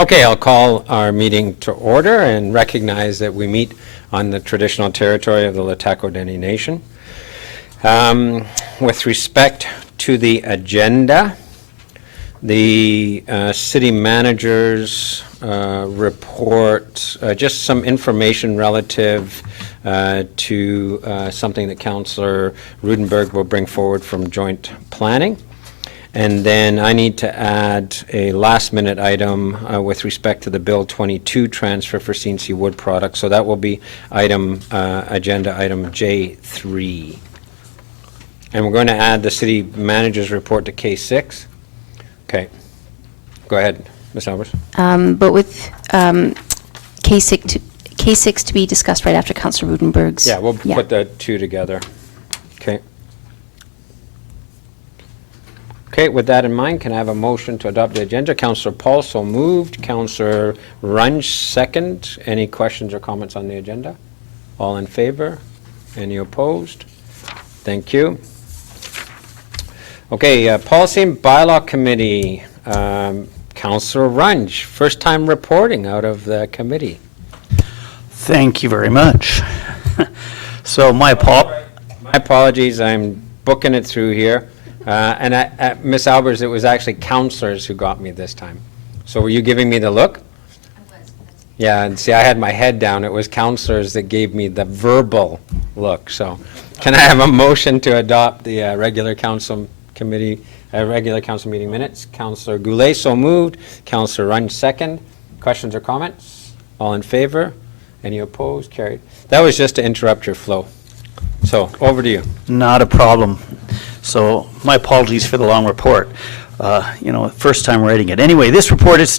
Okay, I'll call our meeting to order and recognize that we meet on the traditional territory of the LHTAKO DENE Nation. With respect to the agenda, the city manager's report, just some information relative to something that Councillor Rudenberg will bring forward from joint planning. And then I need to add a last-minute item with respect to the Bill 22 transfer for CNC wood products. So that will be agenda item J3. And we're going to add the city manager's report to K6. Okay. Go ahead, Ms. Albers. But with K6 to be discussed right after Councillor Rudenberg's. Yeah, we'll put the two together. Okay. Okay, with that in mind, can I have a motion to adopt the agenda? Councillor Paul, so moved. Councillor Runge, second. Any questions or comments on the agenda? All in favor? Any opposed? Thank you. Okay, Policy and Bylaw Committee. Councillor Runge, first time reporting out of the committee. Thank you very much. So my apologies, I'm booking it through here. And Ms. Albers, it was actually councillors who got me this time. So were you giving me the look? I was. Yeah, and see, I had my head down. It was councillors that gave me the verbal look. So can I have a motion to adopt the regular council meeting minutes? Councillor Goulet, so moved. Councillor Runge, second. Questions or comments? All in favor? Any opposed? Carried. That was just to interrupt your flow. So over to you. Not a problem. So my apologies for the long report. First time writing it. Anyway, this report is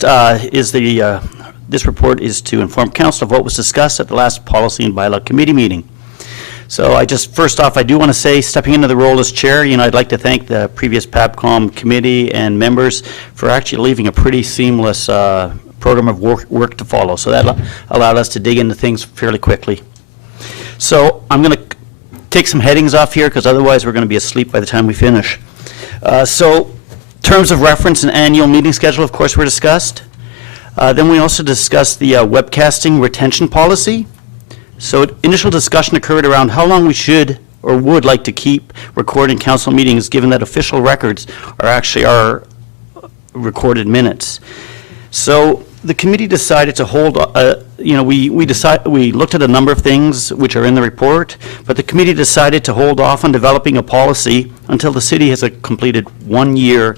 to inform council of what was discussed at the last Policy and Bylaw Committee meeting. So first off, I do want to say, stepping into the role as chair, I'd like to thank the previous PABCOM committee and members for actually leaving a pretty seamless program of work to follow. So that allowed us to dig into things fairly quickly. So I'm going to take some headings off here because otherwise we're going to be asleep by the time we finish. So terms of reference and annual meeting schedule, of course, were discussed. Then we also discussed the webcasting retention policy. So initial discussion occurred around how long we should or would like to keep recording council meetings, given that official records are actually our recorded minutes. So the committee decided to hold, we looked at a number of things which are in the report, but the committee decided to hold off on developing a policy until the city has completed 1 year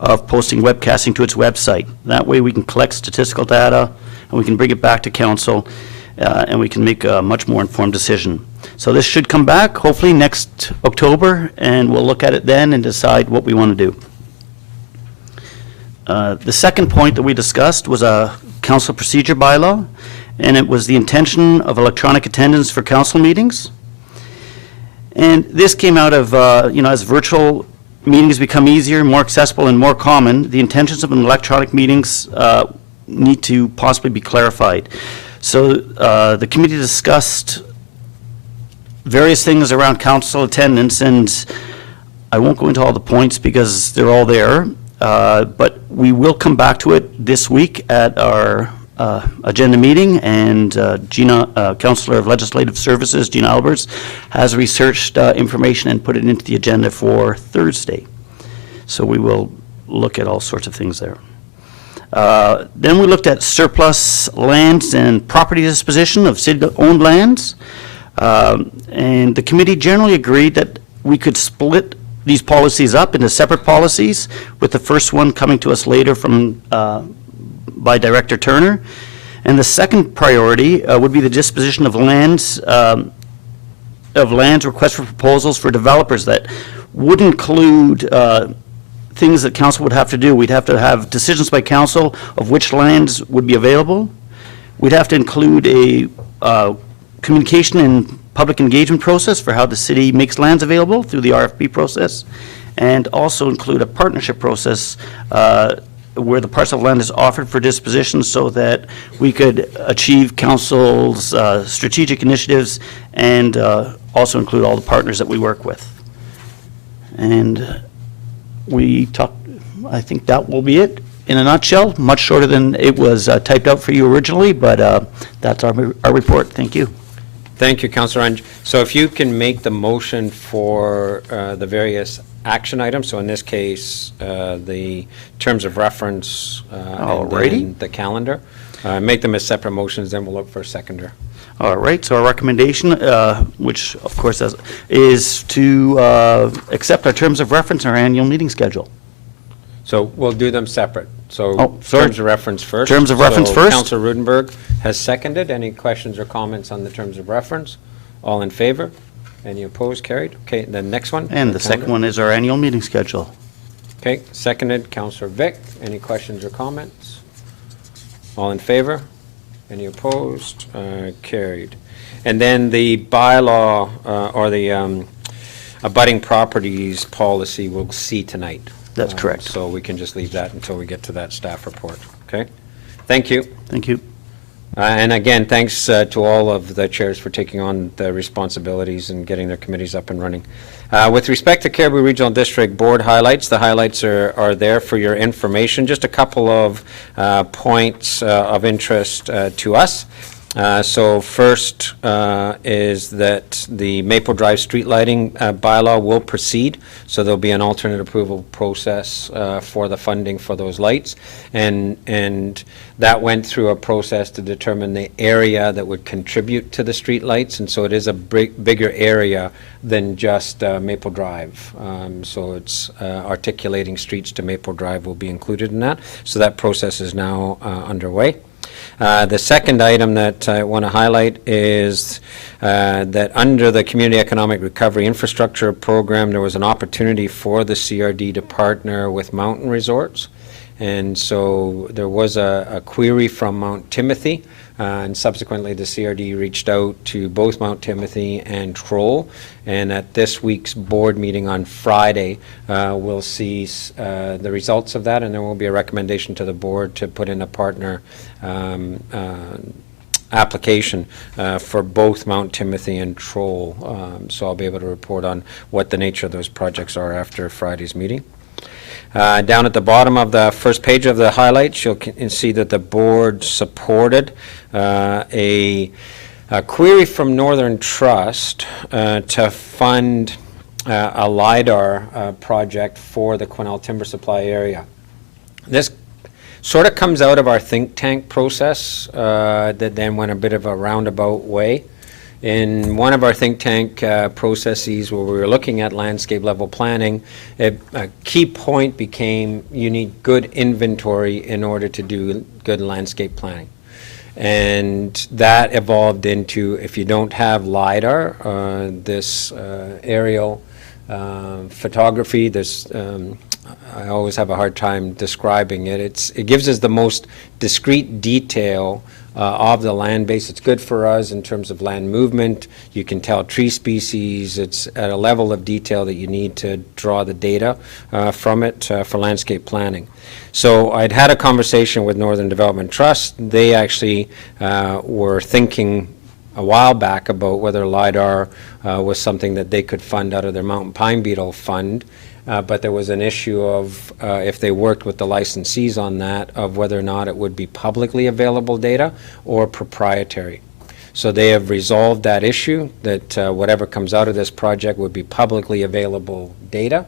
of posting webcasting to its website. That way we can collect statistical data and we can bring it back to council and we can make a much more informed decision. So this should come back hopefully next October, and we'll look at it then and decide what we want to do. The second point that we discussed was a council procedure bylaw, and it was the intention of electronic attendance for council meetings. And this came out of, as virtual meetings become easier, more accessible, and more common, the intentions of electronic meetings need to possibly be clarified. So the committee discussed various things around council attendance, and I won't go into all the points because they're all there. But we will come back to it this week at our agenda meeting, and Councillor of Legislative Services, Gina Albers, has researched information and put it into the agenda for Thursday. So we will look at all sorts of things there. Then we looked at surplus lands and property disposition of city-owned lands, and the committee generally agreed that we could split these policies up into separate policies, with the first one coming to us later by Director Turner. And the second priority would be the disposition of lands requests for proposals for developers that would include things that council would have to do. We'd have to have decisions by council of which lands would be available. We'd have to include a communication and public engagement process for how the city makes lands available through the RFP process, and also include a partnership process where the parcel of land is offered for disposition so that we could achieve council's strategic initiatives and also include all the partners that we work with. And we talked, I think that will be it. in a nutshell, much shorter than it was typed out for you originally, but that's our report. Thank you. Thank you, Councillor Runge. So if you can make the motion for the various action items, so in this case, the terms of reference and Alrighty. then the calendar, make them as separate motions, then we'll look for a seconder. All right, so our recommendation, which of course is to accept our terms of reference and our annual meeting schedule. So we'll do them separate. So Oh, sorry. terms of reference first. Terms of reference So first. Councillor Rudenberg has seconded. Any questions or comments on the terms of reference? All in favor? Any opposed? Carried. Okay, the next one? And the second one is our annual meeting schedule. Okay, seconded, Councillor Vic. Any questions or comments? All in favor? Any opposed? Carried. And then the bylaw, or the abutting properties policy we'll see tonight. That's correct. So we can just leave that until we get to that staff report, okay? Thank you. Thank you. And again, thanks to all of the chairs for taking on the responsibilities and getting their committees up and running. With respect to Cariboo Regional District Board highlights, the highlights are there for your information. Just a couple of points of interest to us. So first is that the Maple Drive street lighting bylaw will proceed. So there'll be an alternate approval process for the funding for those lights. And that went through a process to determine the area that would contribute to the street lights. And so it is a bigger area than just Maple Drive. So it's articulating streets to Maple Drive will be included in that. So that process is now underway. The second item that I want to highlight is that under the Community Economic Recovery Infrastructure Program, there was an opportunity for the CRD to partner with mountain resorts. And so there was a query from Mount Timothy, and subsequently the CRD reached out to both Mount Timothy and Troll. And at this week's board meeting on Friday, we'll see the results of that, and there will be a recommendation to the board to put in a partner application for both Mount Timothy and Troll. So I'll be able to report on what the nature of those projects are after Friday's meeting. Down at the bottom of the first page of the highlights, you'll see that the board supported a query from Northern Trust to fund a LiDAR project for the Quesnel timber supply area. This sort of comes out of our think tank process that then went a bit of a roundabout way. In one of our think tank processes where we were looking at landscape level planning, a key point became you need good inventory in order to do good landscape planning. And that evolved into, if you don't have LiDAR, this aerial photography, this I always have a hard time describing it. It gives us the most discrete detail of the land base. It's good for us in terms of land movement. You can tell tree species. It's at a level of detail that you need to draw the data from it for landscape planning. So I'd had a conversation with Northern Development Trust. They actually were thinking a while back about whether LiDAR was something that they could fund out of their mountain pine beetle fund. But there was an issue of, if they worked with the licensees on that, of whether or not it would be publicly available data or proprietary. So they have resolved that issue, that whatever comes out of this project would be publicly available data,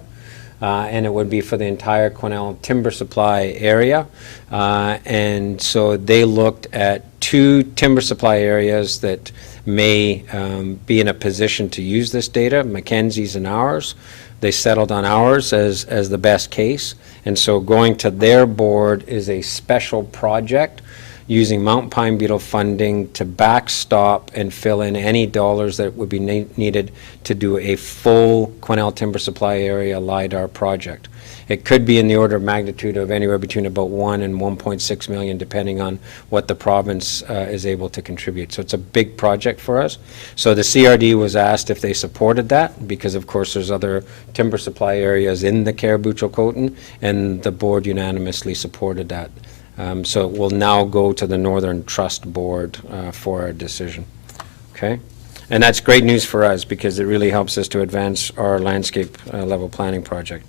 and it would be for the entire Quesnel timber supply area. And so they looked at 2 timber supply areas that may be in a position to use this data, Mackenzie's and ours. They settled on ours as the best case. And so going to their board is a special project using mountain pine beetle funding to backstop and fill in any dollars that would be needed to do a full Quesnel timber supply area LiDAR project. It could be in the order of magnitude of anywhere between about 1 and 1.6 million, depending on what the province is able to contribute. So it's a big project for us. So the CRD was asked if they supported that, because of course there's other timber supply areas in the Cariboo-Chilcotin, and the board unanimously supported that. So it will now go to the Northern Trust Board for a decision. Okay? And that's great news for us, because it really helps us to advance our landscape level planning project.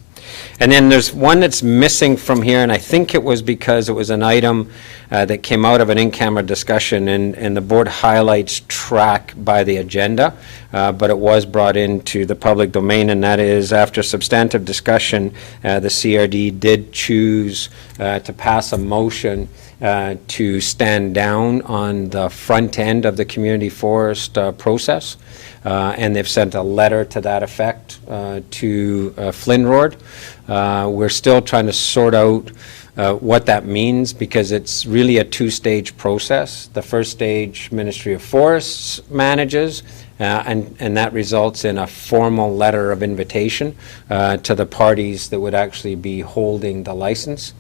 And then there's one that's missing from here, and I think it was because it was an item that came out of an in-camera discussion, and the board highlights track by the agenda, but it was brought into the public domain, and that is after substantive discussion, the CRD did choose to pass a motion to stand down on the front end of the community forest process. And they've sent a letter to that effect to Flynn Road. We're still trying to sort out what that means, because it's really a two-stage process. The first stage, Ministry of Forests manages, and that results in a formal letter of invitation to the parties that would actually be holding the license.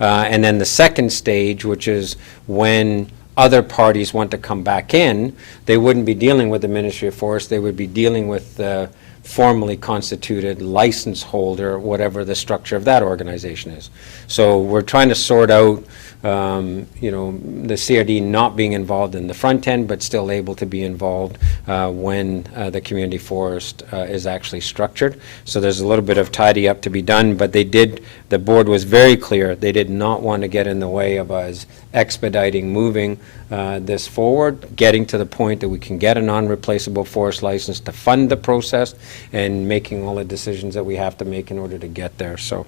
And then the second stage, which is when other parties want to come back in, they wouldn't be dealing with the Ministry of Forest, they would be dealing with the formally constituted license holder, whatever the structure of that organization is. So we're trying to sort out, the CRD not being involved in the front end, but still able to be involved when the community forest is actually structured. So there's a little bit of tidy up to be done, but the board was very clear, they did not want to get in the way of us expediting moving this forward, getting to the point that we can get a non-replaceable forest license to fund the process, and making all the decisions that we have to make in order to get there. So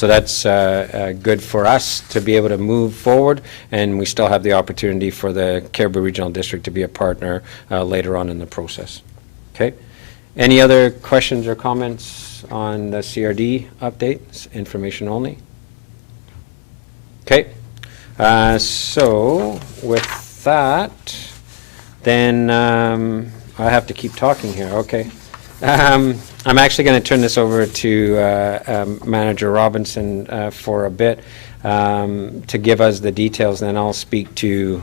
that's good for us to be able to move forward, and we still have the opportunity for the Cariboo Regional District to be a partner later on in the process. Okay. Any other questions or comments on the CRD updates? Information only. Okay. So with that, then I have to keep talking here. Okay. I'm actually going to turn this over to Manager Robinson for a bit to give us the details, and then I'll speak to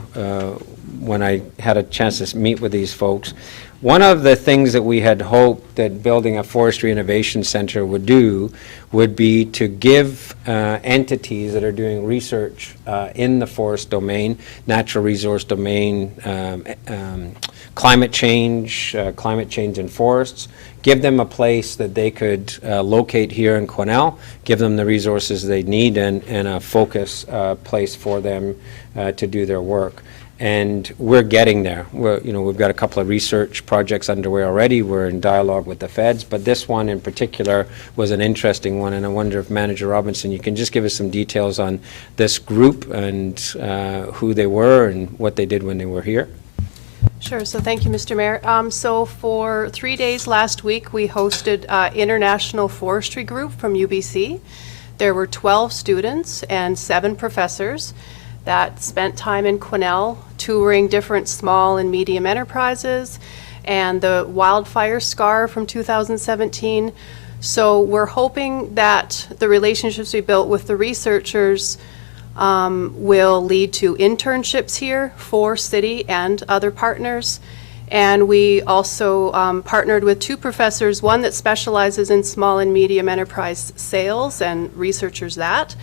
when I had a chance to meet with these folks. One of the things that we had hoped that building a Forestry Innovation Center would do would be to give entities that are doing research in the forest domain, natural resource domain, climate change in forests, give them a place that they could locate here in Quesnel, give them the resources they need, and a focus place for them to do their work. And we're getting there. We've got a couple of research projects underway already. We're in dialogue with the feds, but this one in particular was an interesting one, and I wonder if Manager Robinson, you can just give us some details on this group and who they were and what they did when they were here. Sure. So thank you, Mr. Mayor. So for 3 days last week, we hosted International Forestry Group from UBC. There were 12 students and 7 professors that spent time in Quesnel touring different small and medium enterprises and the wildfire scar from 2017. So we're hoping that the relationships we built with the researchers will lead to internships here for city and other partners. And we also partnered with 2 professors, one that specializes in small and medium enterprise sales and researchers that,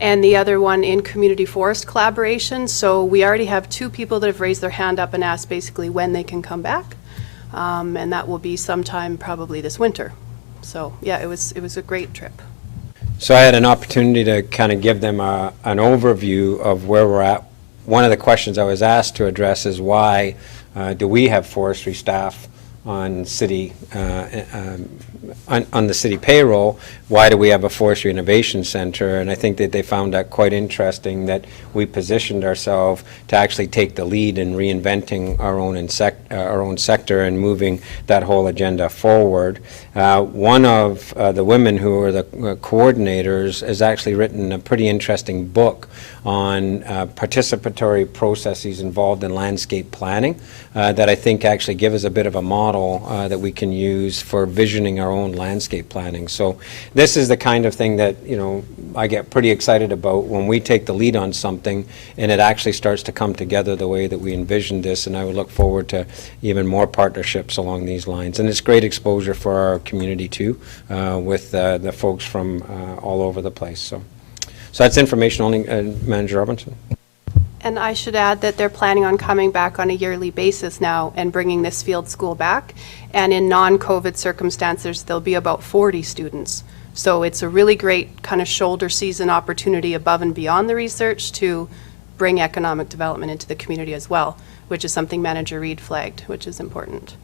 and the other one in community forest collaboration. So we already have 2 people that have raised their hand up and asked basically when they can come back. And that will be sometime probably this winter. So yeah, it was a great trip. So I had an opportunity to kind of give them an overview of where we're at. One of the questions I was asked to address is why do we have forestry staff on city on the city payroll? Why do we have a Forestry Innovation Center? And I think that they found that quite interesting that we positioned ourselves to actually take the lead in reinventing our own sector and moving that whole agenda forward. One of the women who are the coordinators has actually written a pretty interesting book on participatory processes involved in landscape planning that I think actually give us a bit of a model that we can use for visioning our own landscape planning. So this is the kind of thing that, I get pretty excited about when we take the lead on something and it actually starts to come together the way that we envisioned this, and I would look forward to even more partnerships along these lines. And it's great exposure for our community too, with the folks from all over the place. So that's information only, Manager Robinson. And I should add that they're planning on coming back on a yearly basis now and bringing this field school back. And in non-COVID circumstances, there'll be about 40 students. So it's a really great kind of shoulder season opportunity above and beyond the research to bring economic development into the community as well, which is something Manager Reid flagged, which is important.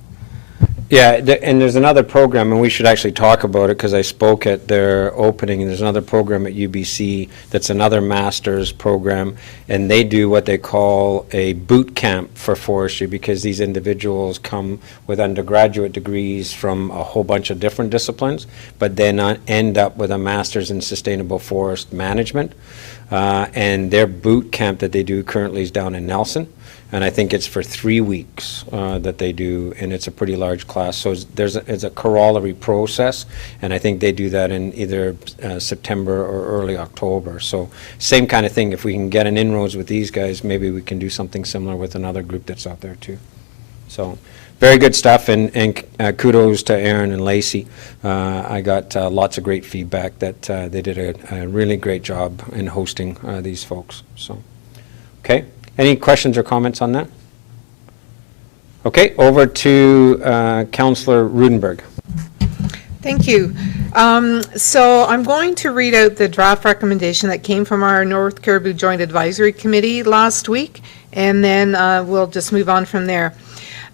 Yeah, and there's another program, and we should actually talk about it because I spoke at their opening, and there's another program at UBC that's another master's program, and they do what they call a boot camp for forestry because these individuals come with undergraduate degrees from a whole bunch of different disciplines, but then end up with a master's in sustainable forest management. And their boot camp that they do currently is down in Nelson. And I think it's for 3 weeks that they do, and it's a pretty large class. So it's a corollary process, and I think they do that in either September or early October. So same kind of thing. If we can get an inroads with these guys, maybe we can do something similar with another group that's out there too. So very good stuff, and kudos to Aaron and Lacey. I got lots of great feedback that they did a really great job in hosting these folks. So, okay. Any questions or comments on that? Okay, over to Councillor Rudenberg. Thank you. So I'm going to read out the draft recommendation that came from our North Cariboo Joint Advisory Committee last week, and then we'll just move on from there.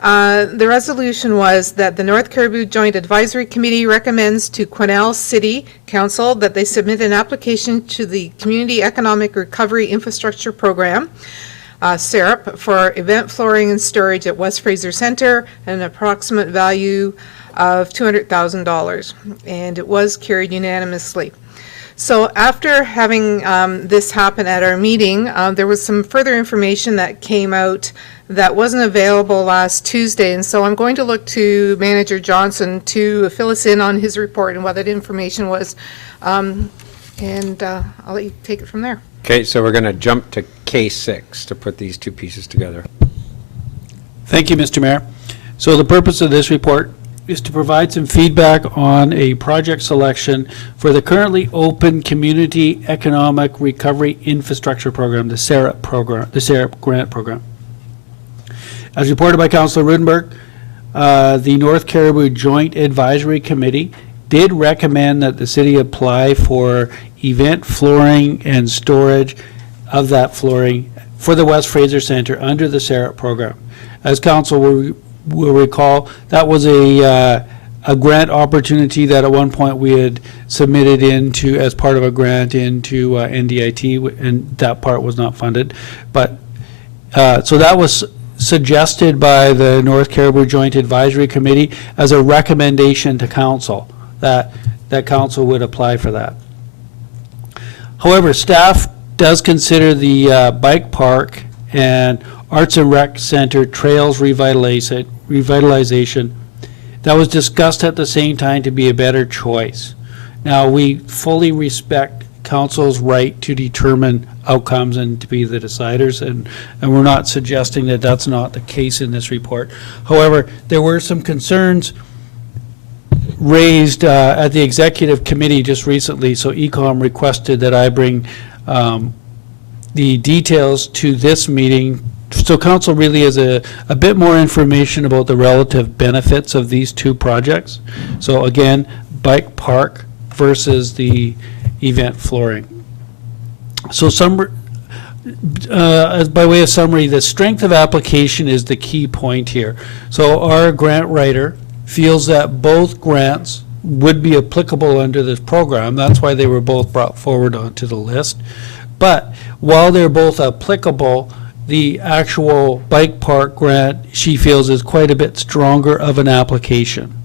The resolution was that the North Cariboo Joint Advisory Committee recommends to Quesnel City Council that they submit an application to the Community Economic Recovery Infrastructure Program, CERP, for event flooring and storage at West Fraser Centre at an approximate value of $200,000, and it was carried unanimously. So after having this happen at our meeting, there was some further information that came out that wasn't available last Tuesday, and so I'm going to look to Manager Johnson to fill us in on his report and what that information was, and I'll let you take it from there. Okay, so we're going to jump to K6 to put these two pieces together. Thank you, Mr. Mayor. So the purpose of this report is to provide some feedback on a project selection for the currently open Community Economic Recovery Infrastructure Program, the CERP program, the CERP grant program. As reported by Councillor Rudenberg, the North Cariboo Joint Advisory Committee did recommend that the city apply for event flooring and storage of that flooring for the West Fraser Centre under the CERP program. As council will recall, that was a grant opportunity that at one point we had submitted into as part of a grant into NDIT, and that part was not funded. But so that was suggested by the North Cariboo Joint Advisory Committee as a recommendation to council that council would apply for that. However, staff does consider the bike park and Arts and Rec Center trails revitalization that was discussed at the same time to be a better choice. Now, we fully respect council's right to determine outcomes and to be the deciders, and we're not suggesting that that's not the case in this report. However, there were some concerns raised at the executive committee just recently, so ECOM requested that I bring the details to this meeting so council really has a bit more information about the relative benefits of these two projects. So again, bike park versus the event flooring. So by way of summary, the strength of application is the key point here. So our grant writer feels that both grants would be applicable under this program. That's why they were both brought forward onto the list. But while they're both applicable, the actual bike park grant, she feels, is quite a bit stronger of an application.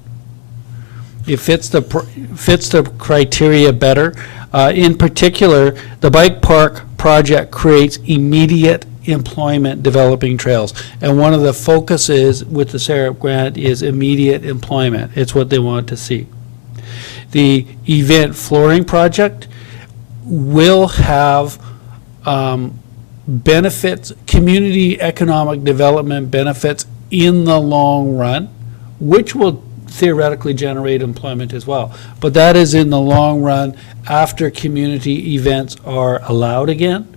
It fits the criteria better. In particular, the bike park project creates immediate employment developing trails. And one of the focuses with the CERP grant is immediate employment. It's what they want to see. The event flooring project will have benefits, community economic development benefits in the long run, which will theoretically generate employment as well. But that is in the long run after community events are allowed again.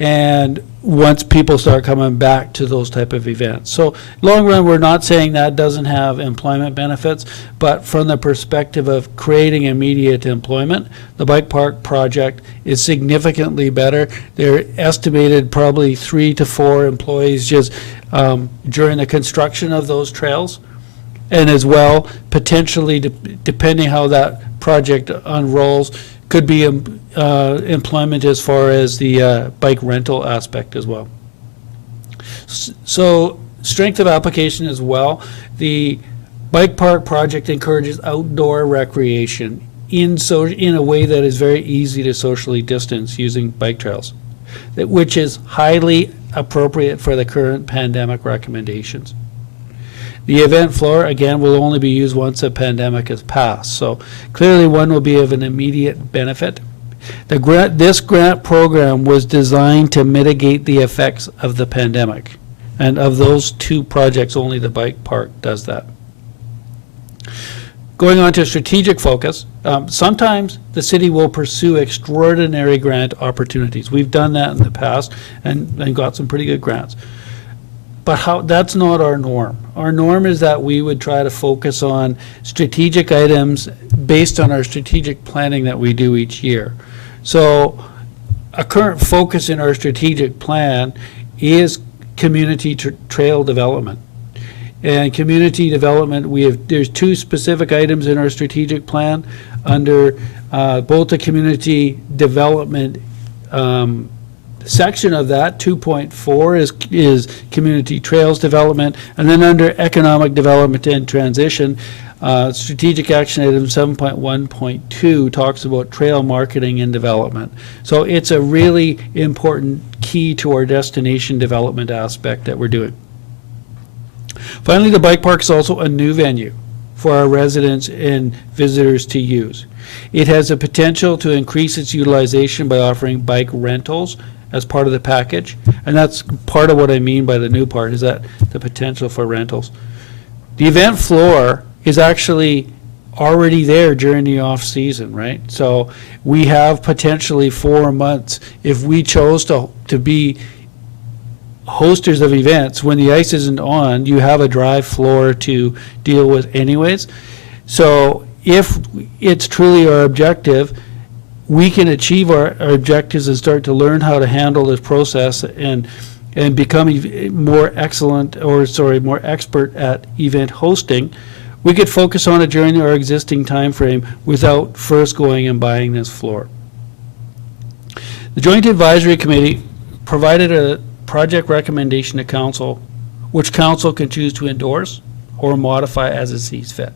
and once people start coming back to those type of events. So long run, we're not saying that doesn't have employment benefits, but from the perspective of creating immediate employment, the bike park project is significantly better. They're estimated probably 3 to 4 employees just during the construction of those trails. And as well, potentially, depending how that project unrolls, could be employment as far as the bike rental aspect as well. So strength of application as well. The bike park project encourages outdoor recreation in a way that is very easy to socially distance using bike trails, which is highly appropriate for the current pandemic recommendations. The event floor, again, will only be used once the pandemic has passed, so clearly one will be of an immediate benefit. This grant program was designed to mitigate the effects of the pandemic, and of those 2 projects, only the bike park does that. Going on to strategic focus, sometimes the city will pursue extraordinary grant opportunities. We've done that in the past and got some pretty good grants. But that's not our norm. Our norm is that we would try to focus on strategic items based on our strategic planning that we do each year. So a current focus in our strategic plan is community trail development. And community development, there's 2 specific items in our strategic plan under both the community development section of that. 2.4 is community trails development, and then under economic development and transition, strategic action item 7.1.2 talks about trail marketing and development. So it's a really important key to our destination development aspect that we're doing. Finally, the bike park is also a new venue for our residents and visitors to use. It has the potential to increase its utilization by offering bike rentals as part of the package, and that's part of what I mean by the new part, is that the potential for rentals. The event floor is actually already there during the off-season, right? So we have potentially 4 months if we chose to be hosters of events. When the ice isn't on, you have a dry floor to deal with anyways. So if it's truly our objective, we can achieve our objectives and start to learn how to handle this process and become more expert at event hosting. We could focus on it during our existing time frame without first going and buying this floor. The Joint Advisory Committee provided a project recommendation to Council, which Council can choose to endorse or modify as it sees fit.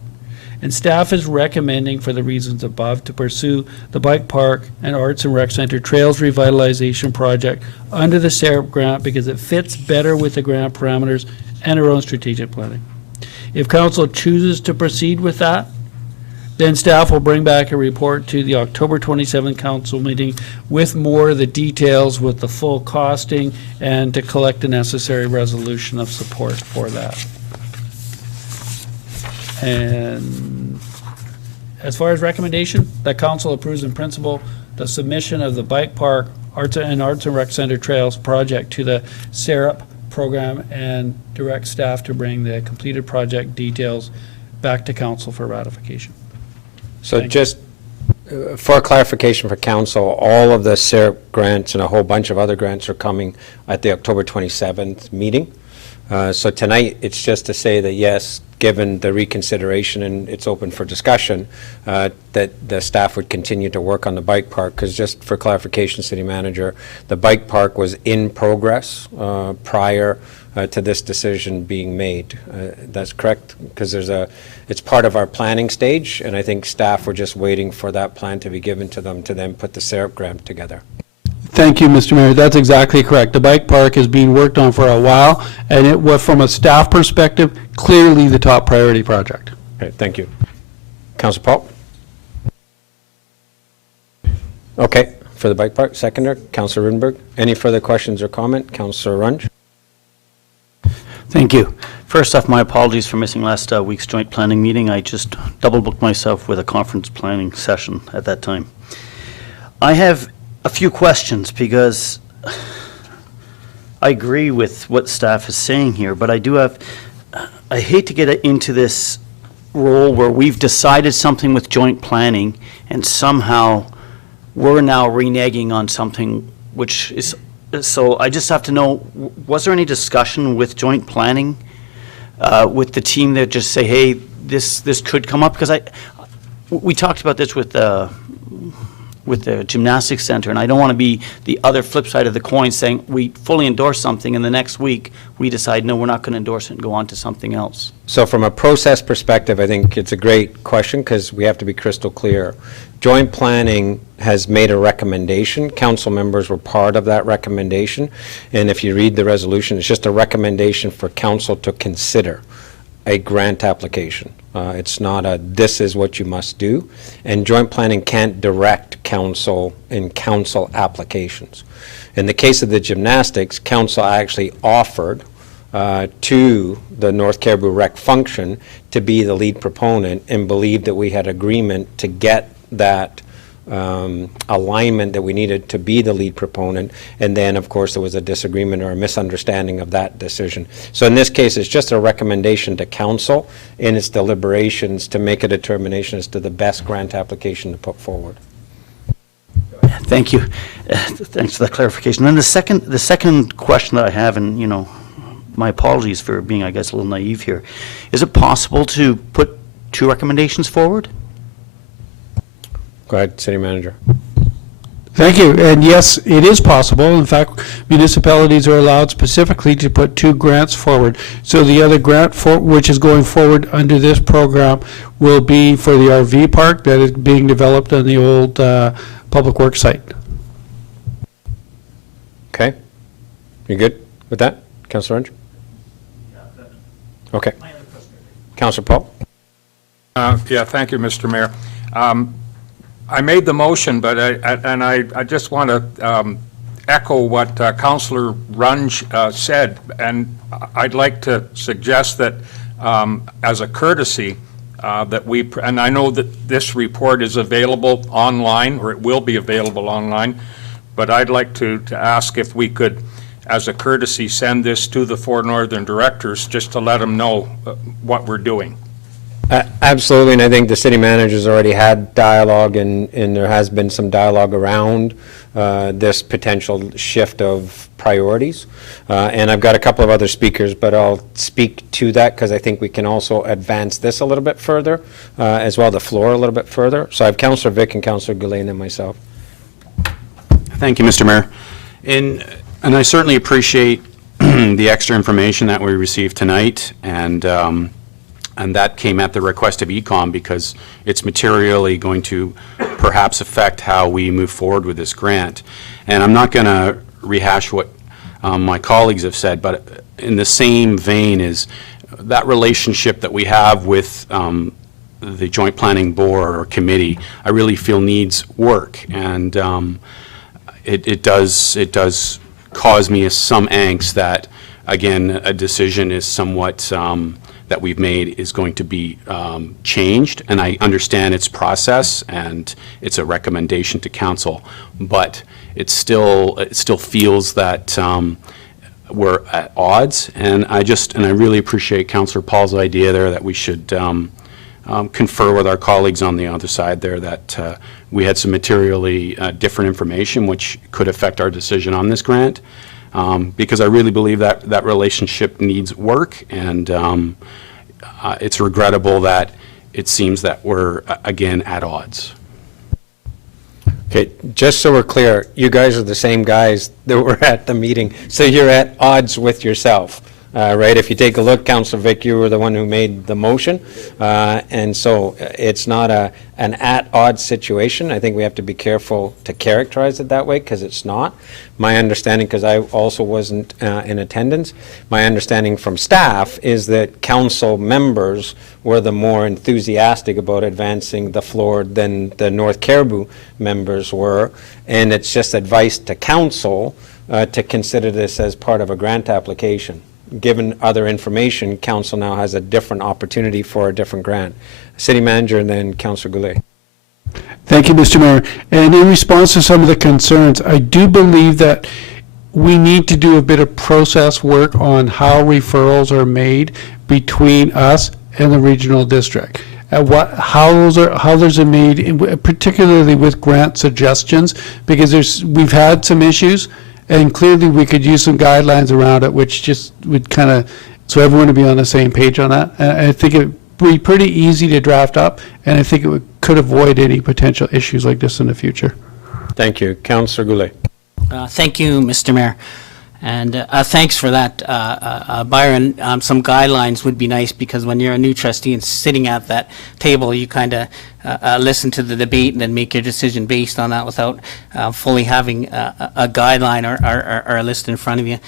And staff is recommending, for the reasons above, to pursue the Bike Park and Arts and Rec Center Trails Revitalization Project under the SAREP grant because it fits better with the grant parameters and our own strategic planning. If Council chooses to proceed with that, then staff will bring back a report to the October 27th Council meeting with more of the details, with the full costing, and to collect the necessary resolution of support for that. And as far as recommendation, that Council approves in principle the submission of the Bike Park Arts and Rec Center Trails project to the SAREP program and direct staff to bring the completed project details back to Council for ratification. So just for clarification for Council, all of the SAREP grants and a whole bunch of other grants are coming at the October 27th meeting. So tonight, it's just to say that yes, given the reconsideration and it's open for discussion, that the staff would continue to work on the bike park, because just for clarification, City Manager, the bike park was in progress prior to this decision being made. That's correct, because it's part of our planning stage, and I think staff were just waiting for that plan to be given to them to then put the SAREP grant together. Thank you, Mr. Mayor. That's exactly correct. The bike park is being worked on for a while, and it was, from a staff perspective, clearly the top priority project. Okay, thank you. Councillor Paul? Okay, for the bike park, seconder, Councillor Rudenberg. Any further questions or comment? Councillor Runge? Thank you. First off, my apologies for missing last week's joint planning meeting. I just double booked myself with a conference planning session at that time. I have a few questions because I agree with what staff is saying here, but I hate to get into this role where we've decided something with joint planning and somehow we're now reneging on something which is, so I just have to know, was there any discussion with joint planning with the team that just say, hey, this could come up? Because we talked about this with the gymnastics center, and I don't want to be the other flip side of the coin saying we fully endorse something and the next week we decide, no, we're not going to endorse it and go on to something else. So from a process perspective, I think it's a great question because we have to be crystal clear. Joint planning has made a recommendation. Council members were part of that recommendation. And if you read the resolution, it's just a recommendation for council to consider a grant application. It's not a, this is what you must do. And joint planning can't direct council in council applications. In the case of the gymnastics, council actually offered to the North Cariboo Rec function to be the lead proponent and believed that we had agreement to get that alignment that we needed to be the lead proponent, and then of course there was a disagreement or a misunderstanding of that decision. So in this case it's just a recommendation to council in its deliberations to make a determination as to the best grant application to put forward. Thank you. Thanks for that clarification. Then the second question that I have, and my apologies for being, I guess, a little naive here, is it possible to put 2 recommendations forward? Go ahead, City Manager. Thank you. And yes, it is possible. In fact, municipalities are allowed specifically to put 2 grants forward. So the other grant which is going forward under this program will be for the RV park that is being developed on the old Public Works site. Okay. You good with that, Councillor Runge? Okay. Councillor Paul? Yeah, thank you, Mr. Mayor. I made the motion, but I just want to echo what Councillor Runge said, and I'd like to suggest that as a courtesy that we, and I know that this report is available online, or it will be available online, but I'd like to ask if we could, as a courtesy, send this to the 4 Northern directors just to let them know what we're doing. Absolutely, and I think the city manager's already had dialogue, and there has been some dialogue around this potential shift of priorities. And I've got a couple of other speakers, but I'll speak to that because I think we can also advance this a little bit further, as well, the floor a little bit further. So I have Councillor Vic and Councillor Goulet and then myself. Thank you, Mr. Mayor. And I certainly appreciate the extra information that we received tonight, and that came at the request of ECOM because it's materially going to perhaps affect how we move forward with this grant. And I'm not going to rehash what my colleagues have said, but in the same vein is that relationship that we have with the Joint Planning Board or Committee, I really feel needs work. And it does cause me some angst that, again, a decision is somewhat that we've made is going to be changed, and I understand its process and it's a recommendation to council, but it still feels that we're at odds, and I really appreciate Councillor Paul's idea there that we should confer with our colleagues on the other side there that we had some materially different information which could affect our decision on this grant, because I really believe that relationship needs work, and it's regrettable that it seems that we're, again, at odds. Okay, just so we're clear, you guys are the same guys that were at the meeting, so you're at odds with yourself, right? If you take a look, Councillor Vic, you were the one who made the motion, and so it's not an at-odds situation. I think we have to be careful to characterize it that way, because it's not. My understanding, because I also wasn't in attendance, my understanding from staff is that council members were the more enthusiastic about advancing the floor than the North Cariboo members were, and it's just advice to council to consider this as part of a grant application. Given other information, council now has a different opportunity for a different grant. City Manager and then Councillor Goulet. Thank you, Mr. Mayor. And in response to some of the concerns, I do believe that we need to do a bit of process work on how referrals are made between us and the regional district. And how those are made, particularly with grant suggestions, because we've had some issues, and clearly we could use some guidelines around it, which just would kind of, so everyone would be on the same page on that. And I think it would be pretty easy to draft up, and I think it could avoid any potential issues like this in the future. Thank you. Councillor Goulet. Thank you, Mr. Mayor. And thanks for that, Byron. Some guidelines would be nice, because when you're a new trustee and sitting at that table, you kind of listen to the debate and then make your decision based on that without fully having a guideline or a list in front of you.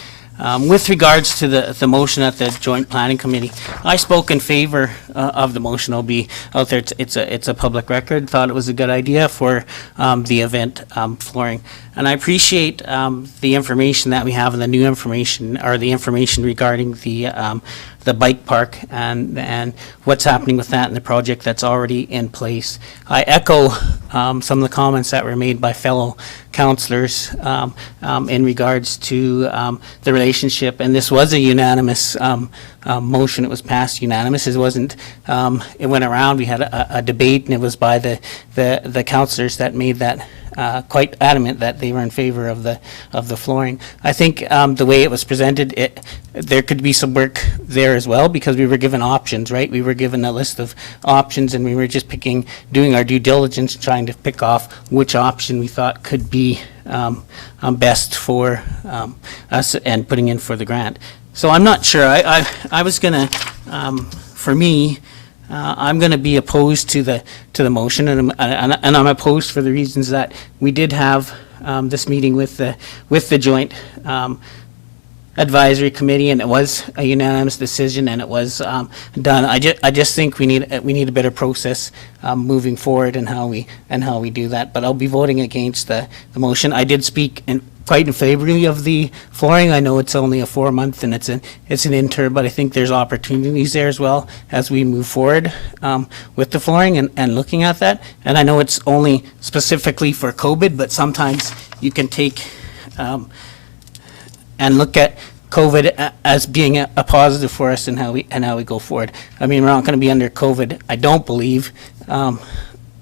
With regards to the motion at the Joint Planning Committee, I spoke in favor of the motion. I'll be out there. It's a public record. Thought it was a good idea for the event flooring. And I appreciate the information that we have and the new information, or the information regarding the bike park and what's happening with that and the project that's already in place. I echo some of the comments that were made by fellow councillors in regards to the relationship, and this was a unanimous motion. It was passed unanimous. It wasn't, it went around, we had a debate, and it was by the councillors that made that quite adamant that they were in favor of the flooring. I think the way it was presented, there could be some work there as well, because we were given options, right? We were given a list of options, and we were just doing our due diligence, trying to pick off which option we thought could be best for us and putting in for the grant. So I'm not sure. I was gonna, for me, I'm going to be opposed to the motion, and I'm opposed for the reasons that we did have this meeting with the Joint Advisory Committee, and it was a unanimous decision, and it was done. I just think we need a better process moving forward and how we do that. But I'll be voting against the motion. I did speak quite in favorably of the flooring. I know it's only a 4-month and it's an interim, but I think there's opportunities there as well as we move forward with the flooring and looking at that. And I know it's only specifically for COVID, but sometimes you can take and look at COVID as being a positive for us and how we go forward. I mean, we're not going to be under COVID, I don't believe,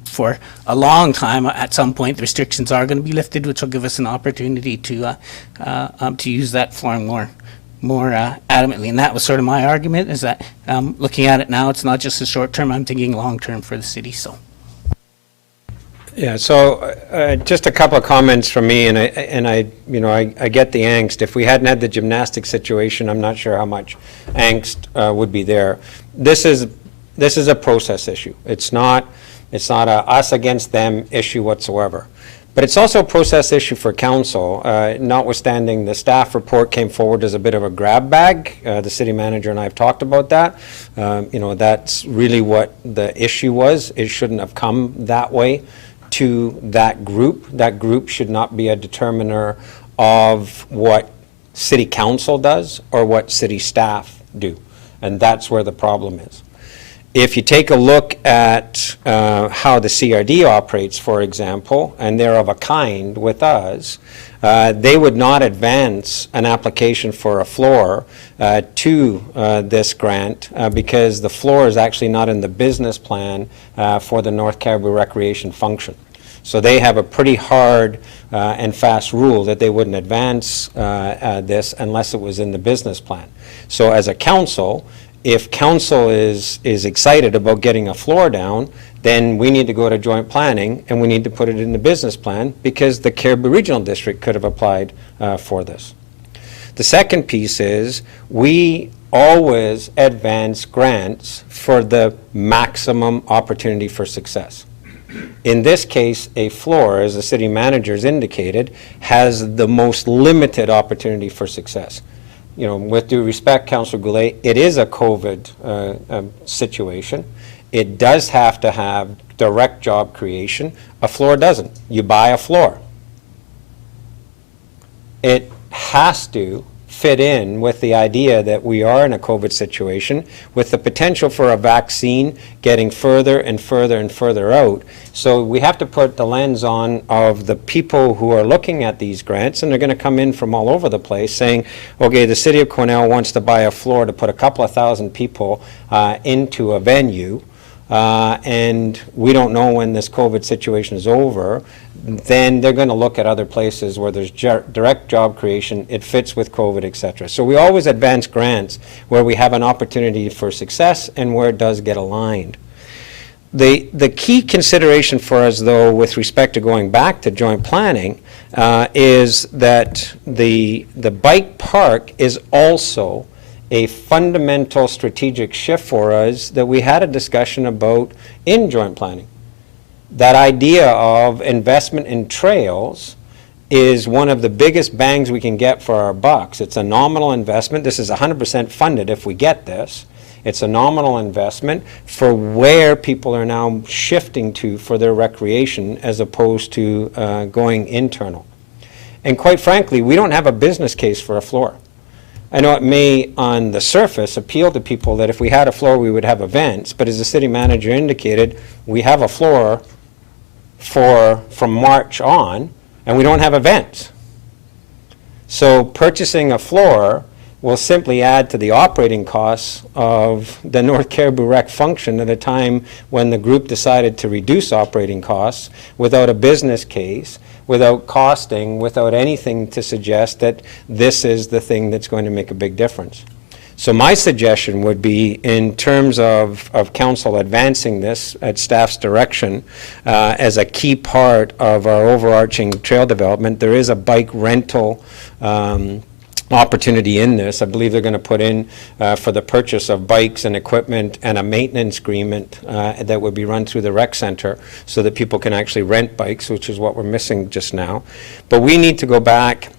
for a long time. At some point, the restrictions are going to be lifted, which will give us an opportunity to use that flooring more adamantly. And that was sort of my argument, is that looking at it now, it's not just a short term. I'm thinking long term for the city. So. Yeah, so just a couple of comments from me, and I get the angst. If we hadn't had the gymnastic situation, I'm not sure how much angst would be there. This is a process issue. It's not a us against them issue whatsoever. But it's also a process issue for council, notwithstanding the staff report came forward as a bit of a grab bag. The city manager and I have talked about that. That's really what the issue was. It shouldn't have come that way to that group. That group should not be a determiner of what city council does or what city staff do. And that's where the problem is. If you take a look at how the CRD operates, for example, and they're of a kind with us, they would not advance an application for a floor to this grant because the floor is actually not in the business plan for the North Cariboo Recreation function. So they have a pretty hard and fast rule that they wouldn't advance this unless it was in the business plan. So as a council, if council is excited about getting a floor down, then we need to go to joint planning and we need to put it in the business plan because the Cariboo Regional District could have applied for this. The second piece is we always advance grants for the maximum opportunity for success. In this case, a floor, as the city manager's indicated, has the most limited opportunity for success. With due respect, Councillor Goulet, it is a COVID situation. It does have to have direct job creation. A floor doesn't. You buy a floor. It has to fit in with the idea that we are in a COVID situation with the potential for a vaccine getting further and further and further out. So we have to put the lens on of the people who are looking at these grants, and they're going to come in from all over the place saying, okay, the city of Quesnel wants to buy a floor to put a couple of thousand people into a venue. And we don't know when this COVID situation is over, then they're going to look at other places where there's direct job creation, it fits with COVID, et cetera. So we always advance grants where we have an opportunity for success and where it does get aligned. The key consideration for us, though, with respect to going back to joint planning, is that the bike park is also a fundamental strategic shift for us that we had a discussion about in joint planning. That idea of investment in trails is one of the biggest bangs we can get for our bucks. It's a nominal investment. This is 100% funded if we get this. It's a nominal investment for where people are now shifting to for their recreation as opposed to going internal. And quite frankly, we don't have a business case for a floor. I know it may, on the surface, appeal to people that if we had a floor, we would have events, but as the city manager indicated, we have a floor from March on, and we don't have events. So purchasing a floor will simply add to the operating costs of the North Cariboo Rec function at a time when the group decided to reduce operating costs without a business case, without costing, without anything to suggest that this is the thing that's going to make a big difference. So my suggestion would be, in terms of council advancing this at staff's direction as a key part of our overarching trail development, there is a bike rental opportunity in this. I believe they're going to put in for the purchase of bikes and equipment and a maintenance agreement that would be run through the rec center so that people can actually rent bikes, which is what we're missing just now. But we need to go back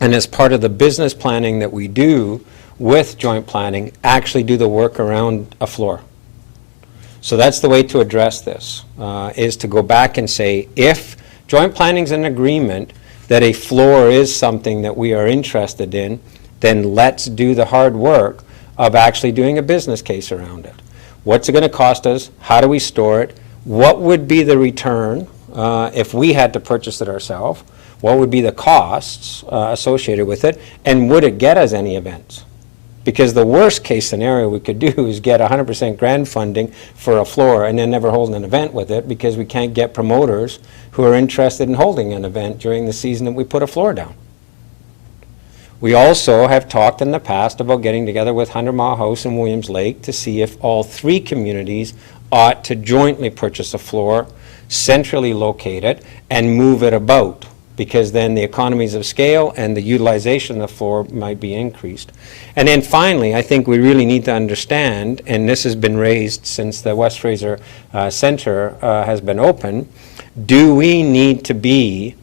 and, as part of the business planning that we do with joint planning, actually do the work around a floor. So that's the way to address this, is to go back and say, if joint planning's an agreement that a floor is something that we are interested in, then let's do the hard work of actually doing a business case around it. What's it going to cost us? How do we store it? What would be the return if we had to purchase it ourselves? What would be the costs associated with it? And would it get us any events? Because the worst case scenario we could do is get 100% grant funding for a floor and then never hold an event with it because we can't get promoters who are interested in holding an event during the season that we put a floor down. We also have talked in the past about getting together with 100 Mile House and Williams Lake to see if all three communities ought to jointly purchase a floor, centrally locate it, and move it about, because then the economies of scale and the utilization of the floor might be increased. And then finally, I think we really need to understand, and this has been raised since the West Fraser Centre has been open, do we need to be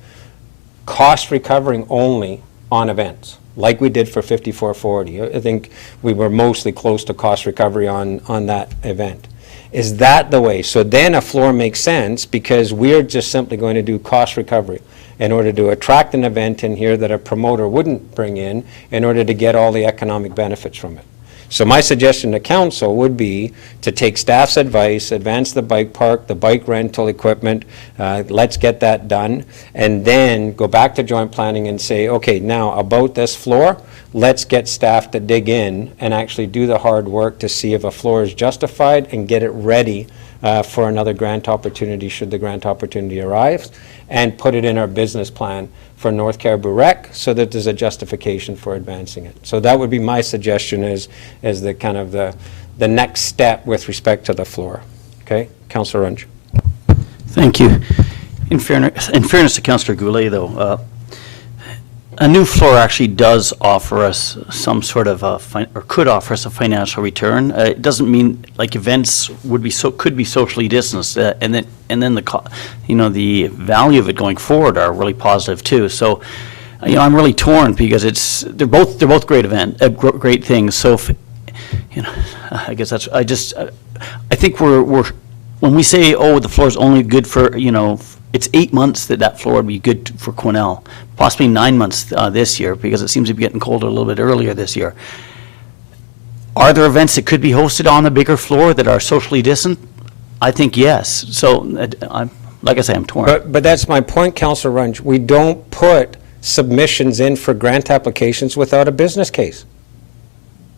cost recovering only on events, like we did for 5440? I think we were mostly close to cost recovery on that event. Is that the way? So then a floor makes sense because we're just simply going to do cost recovery in order to attract an event in here that a promoter wouldn't bring in order to get all the economic benefits from it. So my suggestion to council would be to take staff's advice, advance the bike park, the bike rental equipment, let's get that done, and then go back to joint planning and say, okay, now about this floor, let's get staff to dig in and actually do the hard work to see if a floor is justified and get it ready for another grant opportunity should the grant opportunity arise, and put it in our business plan for North Cariboo Rec so that there's a justification for advancing it. So that would be my suggestion as the kind of the next step with respect to the floor. Okay, Councillor Runge. Thank you. In fairness to Councillor Goulet, though, a new floor actually does offer us some sort of or could offer us a financial return. It doesn't mean like events would be could be socially distanced, and then the value of it going forward are really positive too. So, I'm really torn because they're both great great things. So, I guess I think we're when we say, oh, the floor is only good for it's 8 months that floor would be good for Quesnel, possibly 9 months this year, because it seems to be getting colder a little bit earlier this year. Are there events that could be hosted on the bigger floor that are socially distant? I think yes. So, like I say, I'm torn. But that's my point, Councillor Runge. We don't put submissions in for grant applications without a business case.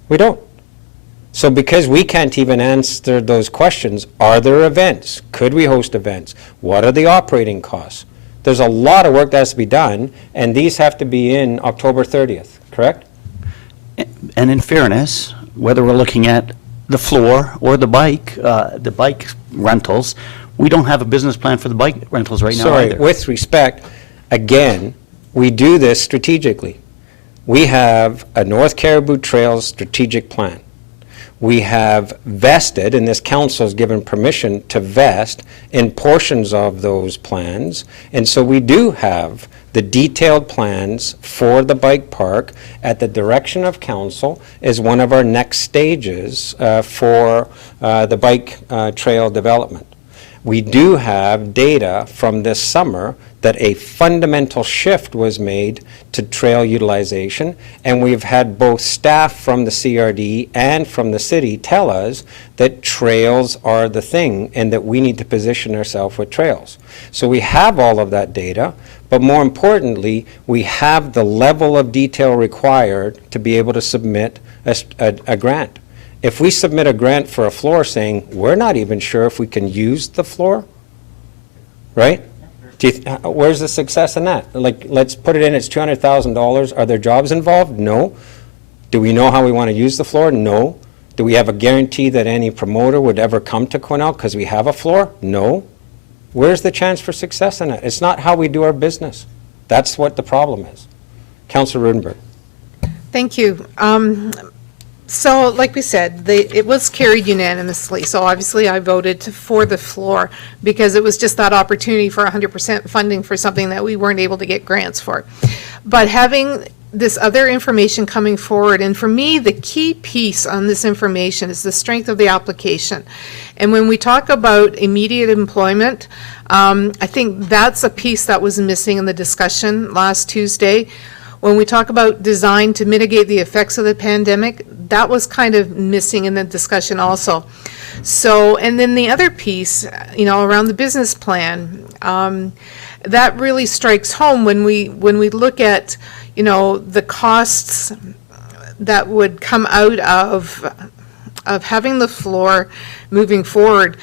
We don't. So because we can't even answer those questions, are there events? Could we host events? What are the operating costs? There's a lot of work that has to be done, and these have to be in October 30th, correct? And in fairness, whether we're looking at the floor or the bike rentals, we don't have a business plan for the bike rentals right now Sorry, either. with respect, again, we do this strategically. We have a North Cariboo Trails strategic plan. We have vested, and this council has given permission to vest in portions of those plans. And so we do have the detailed plans for the bike park at the direction of council is one of our next stages for the bike trail development. We do have data from this summer that a fundamental shift was made to trail utilization, and we've had both staff from the CRD and from the city tell us that trails are the thing and that we need to position ourselves with trails. So we have all of that data, but more importantly, we have the level of detail required to be able to submit a grant. If we submit a grant for a floor saying, we're not even sure if we can use the floor, right? Where's the success in that? Like, let's put it in, it's $200,000. Are there jobs involved? No. Do we know how we want to use the floor? No. Do we have a guarantee that any promoter would ever come to Quesnel because we have a floor? No. Where's the chance for success in it? It's not how we do our business. That's what the problem is. Councillor Rudenberg. Thank you. So, like we said, it was carried unanimously, so obviously I voted for the floor because it was just that opportunity for 100% funding for something that we weren't able to get grants for. But having this other information coming forward, and for me, the key piece on this information is the strength of the application. And when we talk about immediate employment, I think that's a piece that was missing in the discussion last Tuesday. When we talk about design to mitigate the effects of the pandemic, that was kind of missing in the discussion also. So, and then the other piece, around the business plan, that really strikes home when we look at, the costs that would come out of having the floor moving forward.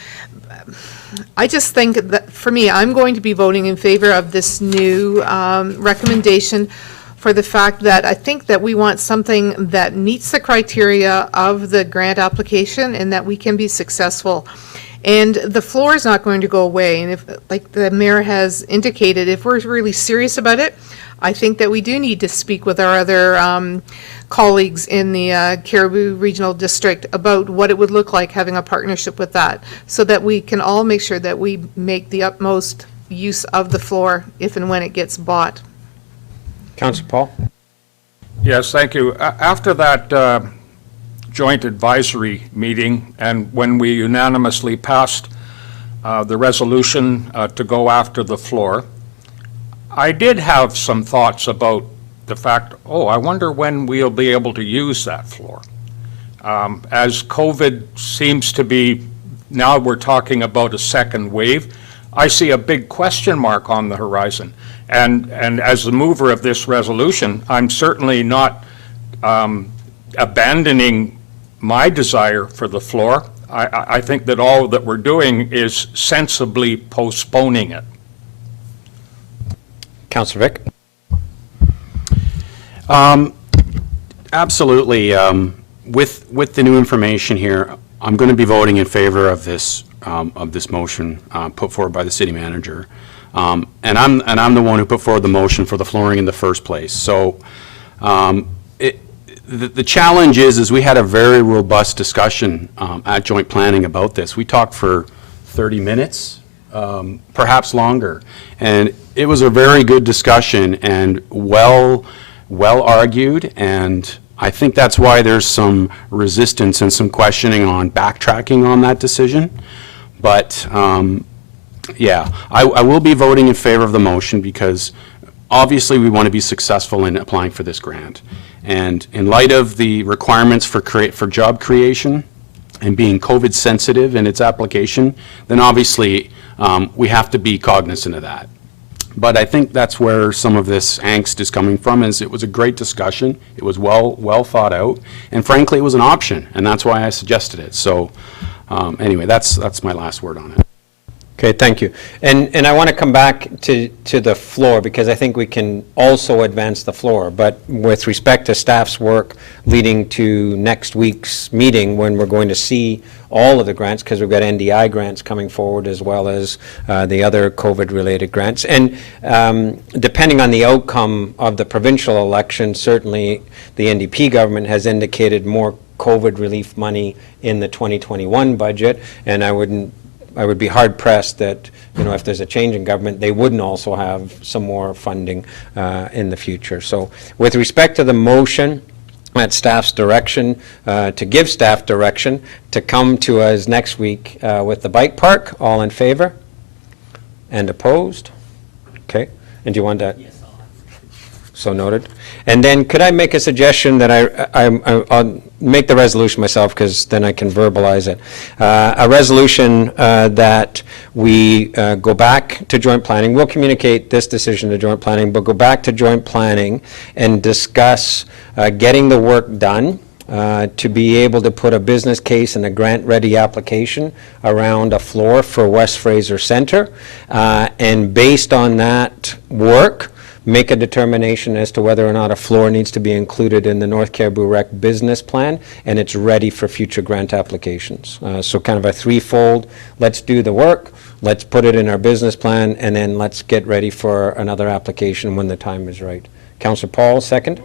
I just think that, for me, I'm going to be voting in favor of this new recommendation for the fact that I think that we want something that meets the criteria of the grant application and that we can be successful. And the floor is not going to go away. And if, like the mayor has indicated, if we're really serious about it, I think that we do need to speak with our other colleagues in the Cariboo Regional District about what it would look like having a partnership with that, so that we can all make sure that we make the utmost use of the floor if and when it gets bought. Councillor Paul? Yes, thank you. After that joint advisory meeting, and when we unanimously passed the resolution to go after the floor, I did have some thoughts about the fact, I wonder when we'll be able to use that floor. As COVID seems to be, now we're talking about a second wave, I see a big question mark on the horizon. And as the mover of this resolution, I'm certainly not abandoning my desire for the floor. I think that all that we're doing is sensibly postponing it. Councillor Vic? Absolutely. With the new information here, I'm going to be voting in favor of this motion put forward by the city manager. And I'm the one who put forward the motion for the flooring in the first place. So the challenge is we had a very robust discussion at joint planning about this. We talked for 30 minutes, perhaps longer, and it was a very good discussion and well argued. And I think that's why there's some resistance and some questioning on backtracking on that decision. But Yeah, I will be voting in favor of the motion because obviously we want to be successful in applying for this grant. And in light of the requirements for job creation and being COVID sensitive in its application, then obviously we have to be cognizant of that. But I think that's where some of this angst is coming from, is it was a great discussion, it was well thought out, and frankly, it was an option, and that's why I suggested it. So anyway, that's my last word on it. Okay, thank you. And I want to come back to the floor, because I think we can also advance the floor. But with respect to staff's work leading to next week's meeting, when we're going to see all of the grants, because we've got NDI grants coming forward as well as the other COVID-related grants. And depending on the outcome of the provincial election, certainly the NDP government has indicated more COVID relief money in the 2021 budget, and I would be hard pressed that, if there's a change in government, they wouldn't also have some more funding in the future. So with respect to the motion, at staff's direction, to give staff direction to come to us next week with the bike park, all in favor? And opposed? Okay. And do you want that? Yes, so noted. And then could I make a suggestion that I'll make the resolution myself, because then I can verbalize it. A resolution that we go back to joint planning. We'll communicate this decision to joint planning, but go back to joint planning and discuss getting the work done to be able to put a business case and a grant-ready application around a floor for West Fraser Centre. And based on that work, make a determination as to whether or not a floor needs to be included in the North Cariboo Rec business plan, and it's ready for future grant applications. So kind of a threefold: let's do the work, let's put it in our business plan, and then let's get ready for another application when the time is right. Councillor Paul, second?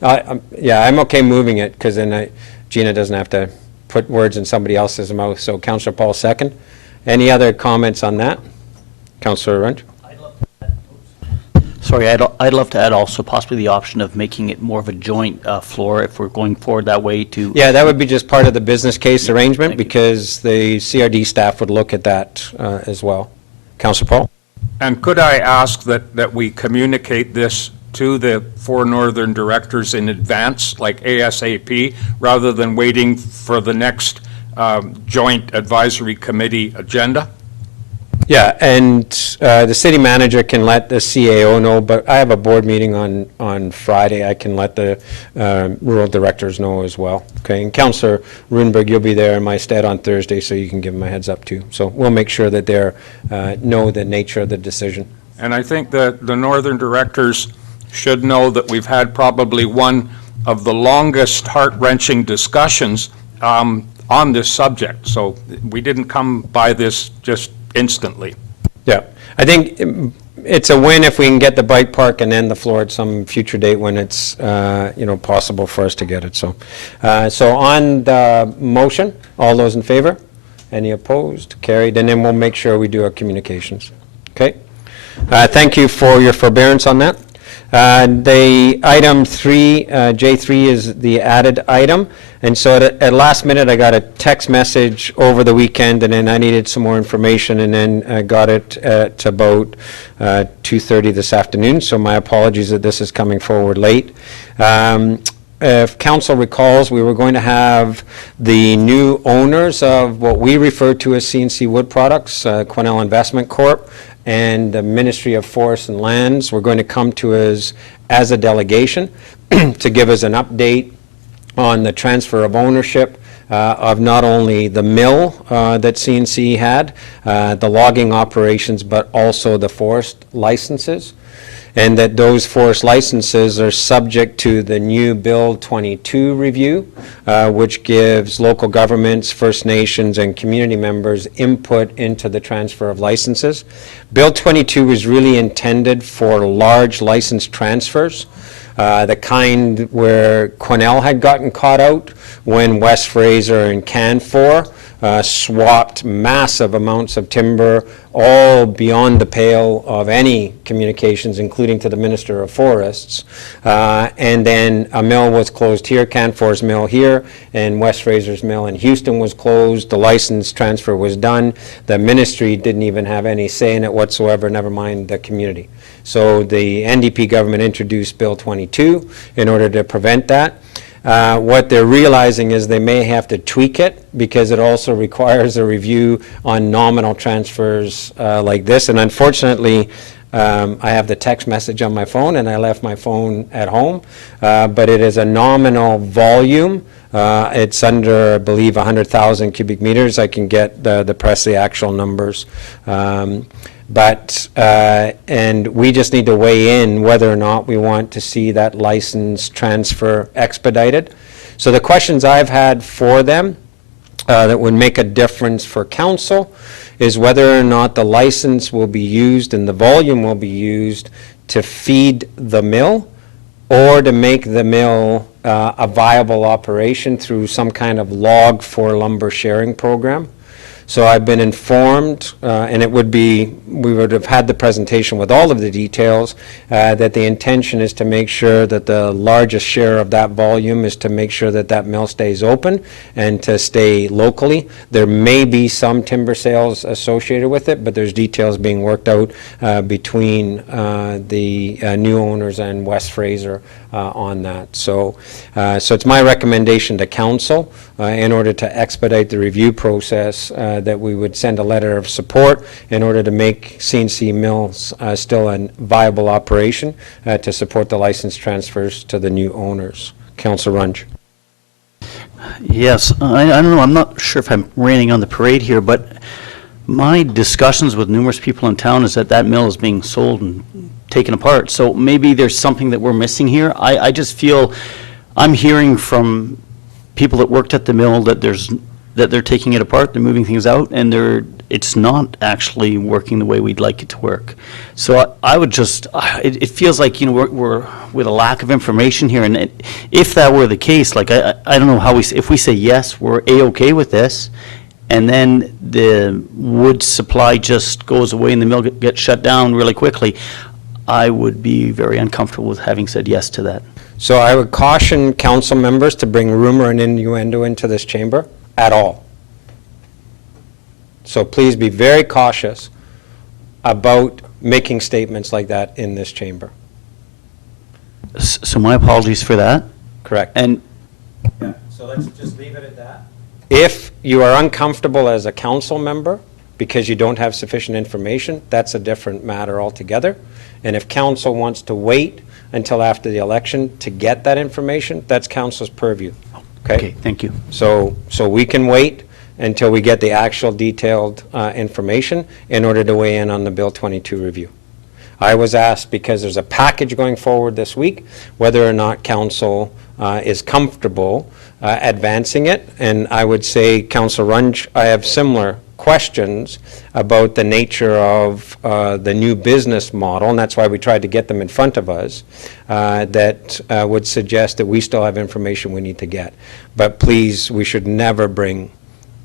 Yeah, I'm okay moving it, because then Gina doesn't have to put words in somebody else's mouth. So Councillor Paul, second. Any other comments on that? Councillor Runge? Sorry, I'd love to add also possibly the option of making it more of a joint floor if we're going forward that way to... Yeah, that would be just part of the business case arrangement, because the CRD staff would look at that as well. Councillor Paul? And could I ask that we communicate this to the four northern directors in advance, like ASAP, rather than waiting for the next joint advisory committee agenda? Yeah, and the city manager can let the CAO know, but I have a board meeting on Friday. I can let the rural directors know as well. Okay, and Councillor Runberg, you'll be there in my stead on Thursday, so you can give them a heads up too. So we'll make sure that they know the nature of the decision. And I think that the northern directors should know that we've had probably one of the longest heart-wrenching discussions on this subject. So we didn't come by this just instantly. Yeah, I think it's a win if we can get the bike park and then the floor at some future date when it's possible for us to get it. So on the motion, all those in favor? Any opposed? Carried. And then we'll make sure we do our communications. Okay. Thank you for your forbearance on that. The item 3, J3, is the added item, and so at last minute I got a text message over the weekend, and then I needed some more information, and then got it at about 2:30 this afternoon, so my apologies that this is coming forward late. If council recalls, we were going to have the new owners of what we refer to as CNC Wood Products, Quesnel Investment Corp., and the Ministry of Forests and Lands were going to come to us as a delegation to give us an update on the transfer of ownership of not only the mill that CNC had, the logging operations, but also the forest licenses, and that those forest licenses are subject to the new Bill 22 review, which gives local governments, First Nations, and community members input into the transfer of licenses. Bill 22 is really intended for large license transfers, the kind where Quesnel had gotten caught out when West Fraser and Canfor swapped massive amounts of timber all beyond the pale of any communications, including to the Minister of Forests. And then a mill was closed here, Canfor's mill here, and West Fraser's mill in Houston was closed. The license transfer was done. The ministry didn't even have any say in it whatsoever, never mind the community. So the NDP government introduced Bill 22 in order to prevent that. What they're realizing is they may have to tweak it because it also requires a review on nominal transfers like this. And unfortunately, I have the text message on my phone and I left my phone at home, but it is a nominal volume. It's under, I believe, 100,000 cubic meters. I can get the press the actual numbers. And we just need to weigh in whether or not we want to see that license transfer expedited. So the questions I've had for them that would make a difference for council is whether or not the license will be used and the volume will be used to feed the mill or to make the mill a viable operation through some kind of log for lumber sharing program. So I've been informed, and we would have had the presentation with all of the details, that the intention is to make sure that the largest share of that volume is to make sure that that mill stays open and to stay locally. There may be some timber sales associated with it, but there's details being worked out between the new owners and West Fraser on that. So it's my recommendation to council in order to expedite the review process that we would send a letter of support in order to make CNC Mills still a viable operation to support the license transfers to the new owners. Councillor Runge. Yes, I don't know, I'm not sure if I'm raining on the parade here, but my discussions with numerous people in town is that mill is being sold and taken apart. So maybe there's something that we're missing here. I just feel, I'm hearing from people that worked at the mill that they're taking it apart, they're moving things out, and it's not actually working the way we'd like it to work. So I would just, it feels like, we're with a lack of information here, and if that were the case, like, I don't know how if we say yes, we're A-okay with this, and then the wood supply just goes away and the mill gets shut down really quickly, I would be very uncomfortable with having said yes to that. So I would caution council members to bring rumor and innuendo into this chamber at all. So please be very cautious about making statements like that in this chamber. So my apologies for that. Correct. And So let's just leave it at that. If you are uncomfortable as a council member because you don't have sufficient information, that's a different matter altogether. And if council wants to wait until after the election to get that information, that's council's purview. okay, thank you. So we can wait until we get the actual detailed information in order to weigh in on the Bill 22 review. I was asked, because there's a package going forward this week, whether or not council is comfortable advancing it. And I would say, Councillor Runge, I have similar questions about the nature of the new business model, and that's why we tried to get them in front of us, that would suggest that we still have information we need to get. But please, we should never bring,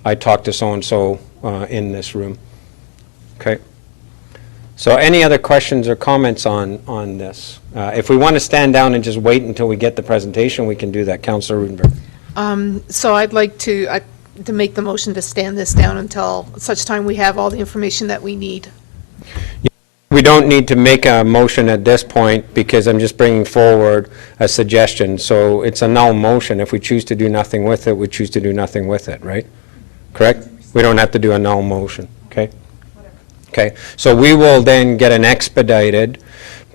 I talked to so-and-so in this room. Okay? So any other questions or comments on this? If we want to stand down and just wait until we get the presentation, we can do that. Councillor Rudenberg. So I'd like to make the motion to stand this down until such time we have all the information that we need. We don't need to make a motion at this point because I'm just bringing forward a suggestion. So it's a null motion. If we choose to do nothing with it, we choose to do nothing with it, right? Correct? We don't have to do a null motion, okay? Okay, so we will then get an expedited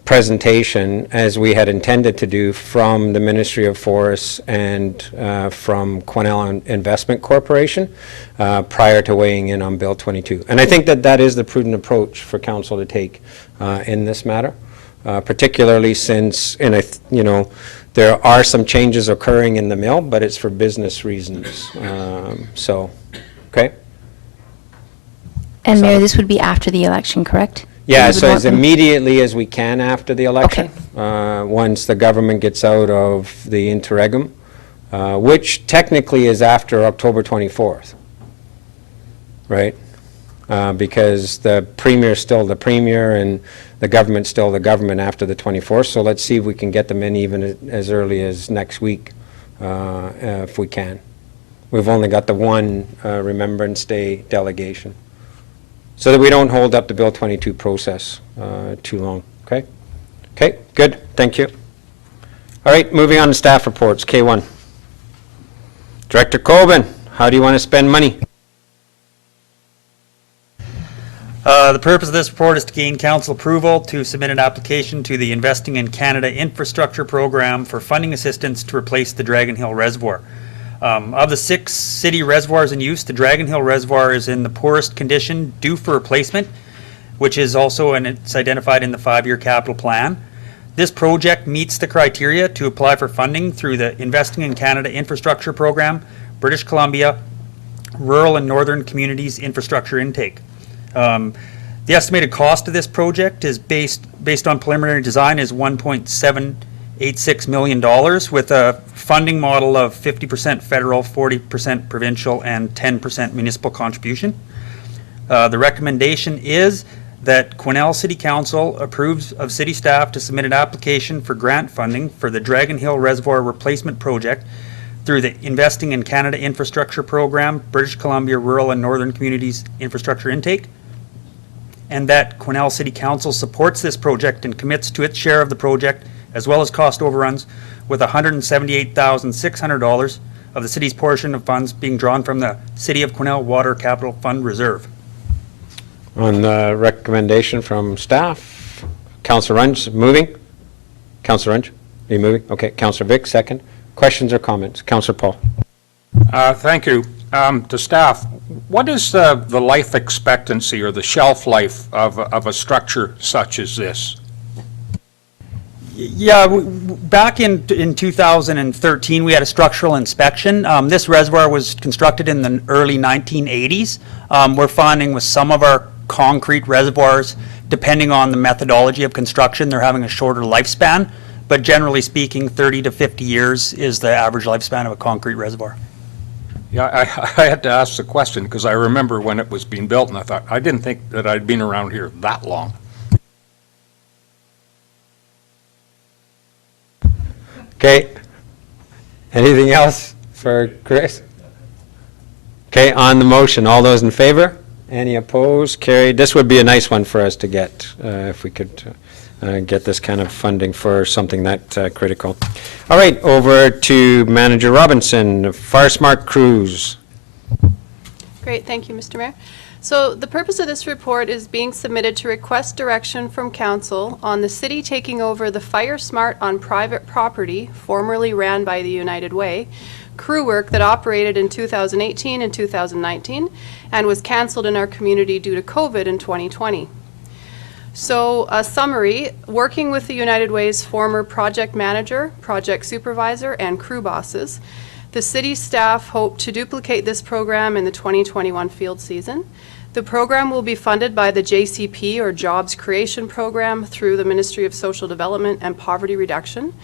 presentation, as we had intended to do, from the Ministry of Forests and from Quesnel Investment Corporation prior to weighing in on Bill 22. And I think that is the prudent approach for council to take in this matter, particularly since, there are some changes occurring in the mill, but it's for business reasons. Okay? And Mayor, this would be after the election, correct? Yeah, We would so want as them- immediately as we can after the election, once the government gets out of the interregnum, which technically is after October 24th, right? because the premier's still the premier and the government's still the government after the 24th. So let's see if we can get them in even as early as next week, if we can. We've only got the one Remembrance Day delegation, so that we don't hold up the Bill 22 process too long, okay? Okay, good, thank you. All right, moving on to staff reports, K1. Director Colvin, how do you want to spend money? The purpose of this report is to gain council approval to submit an application to the Investing in Canada Infrastructure Program for funding assistance to replace the Dragon Hill Reservoir. Of the 6 city reservoirs in use, the Dragon Hill Reservoir is in the poorest condition, due for replacement, which is also, and it's identified in the 5-year capital plan. This project meets the criteria to apply for funding through the Investing in Canada Infrastructure Program, British Columbia, Rural and Northern Communities Infrastructure Intake. The estimated cost of this project is based on preliminary design is $1.786 million, with a funding model of 50% federal, 40% provincial, and 10% municipal contribution. The recommendation is that Quesnel City Council approves of city staff to submit an application for grant funding for the Dragon Hill Reservoir Replacement Project through the Investing in Canada Infrastructure Program, British Columbia Rural and Northern Communities Infrastructure Intake, and that Quesnel City Council supports this project and commits to its share of the project, as well as cost overruns, with $178,600 of the city's portion of funds being drawn from the City of Quesnel Water Capital Fund Reserve. On the recommendation from staff, Councillor Runge, moving? Councillor Runge, are you moving? Okay, Councillor Vic, second. Questions or comments? Councillor Paul. Thank you. To staff, what is the life expectancy or the shelf life of a structure such as this? Yeah, back in 2013, we had a structural inspection. This reservoir was constructed in the early 1980s. We're finding with some of our concrete reservoirs, depending on the methodology of construction, they're having a shorter lifespan. But generally speaking, 30 to 50 years is the average lifespan of a concrete reservoir. Yeah, I had to ask the question because I remember when it was being built, and I didn't think that I'd been around here that long. Okay. Anything else for Chris? Okay, on the motion, all those in favor? Any opposed? Carried. This would be a nice one for us to get, if we could get this kind of funding for something that critical. All right, over to Manager Robinson, Fire Smart Crews. Great, thank you, Mr. Mayor. So the purpose of this report is being submitted to request direction from council on the city taking over the Fire Smart on private property, formerly ran by the United Way, crew work that operated in 2018 and 2019 and was canceled in our community due to COVID in 2020. So a summary, working with the United Way's former project manager, project supervisor, and crew bosses, the city staff hope to duplicate this program in the 2021 field season. The program will be funded by the JCP, or Jobs Creation Program, through the Ministry of Social Development and Poverty Reduction.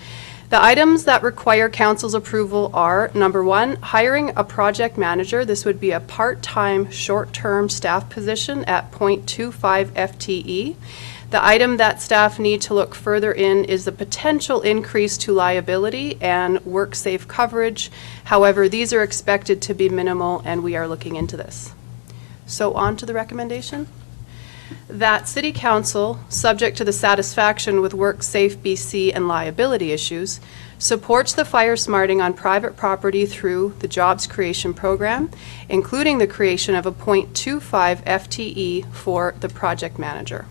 The items that require council's approval are, number 1, hiring a project manager. This would be a part-time, short-term staff position at 0.25 FTE. The item that staff need to look further in is the potential increase to liability and work-safe coverage. However, these are expected to be minimal, and we are looking into this. So on to the recommendation. That City Council, subject to the satisfaction with WorkSafe BC and liability issues, supports the fire smarting on private property through the Jobs Creation Program, including the creation of a 0.25 FTE for the project manager.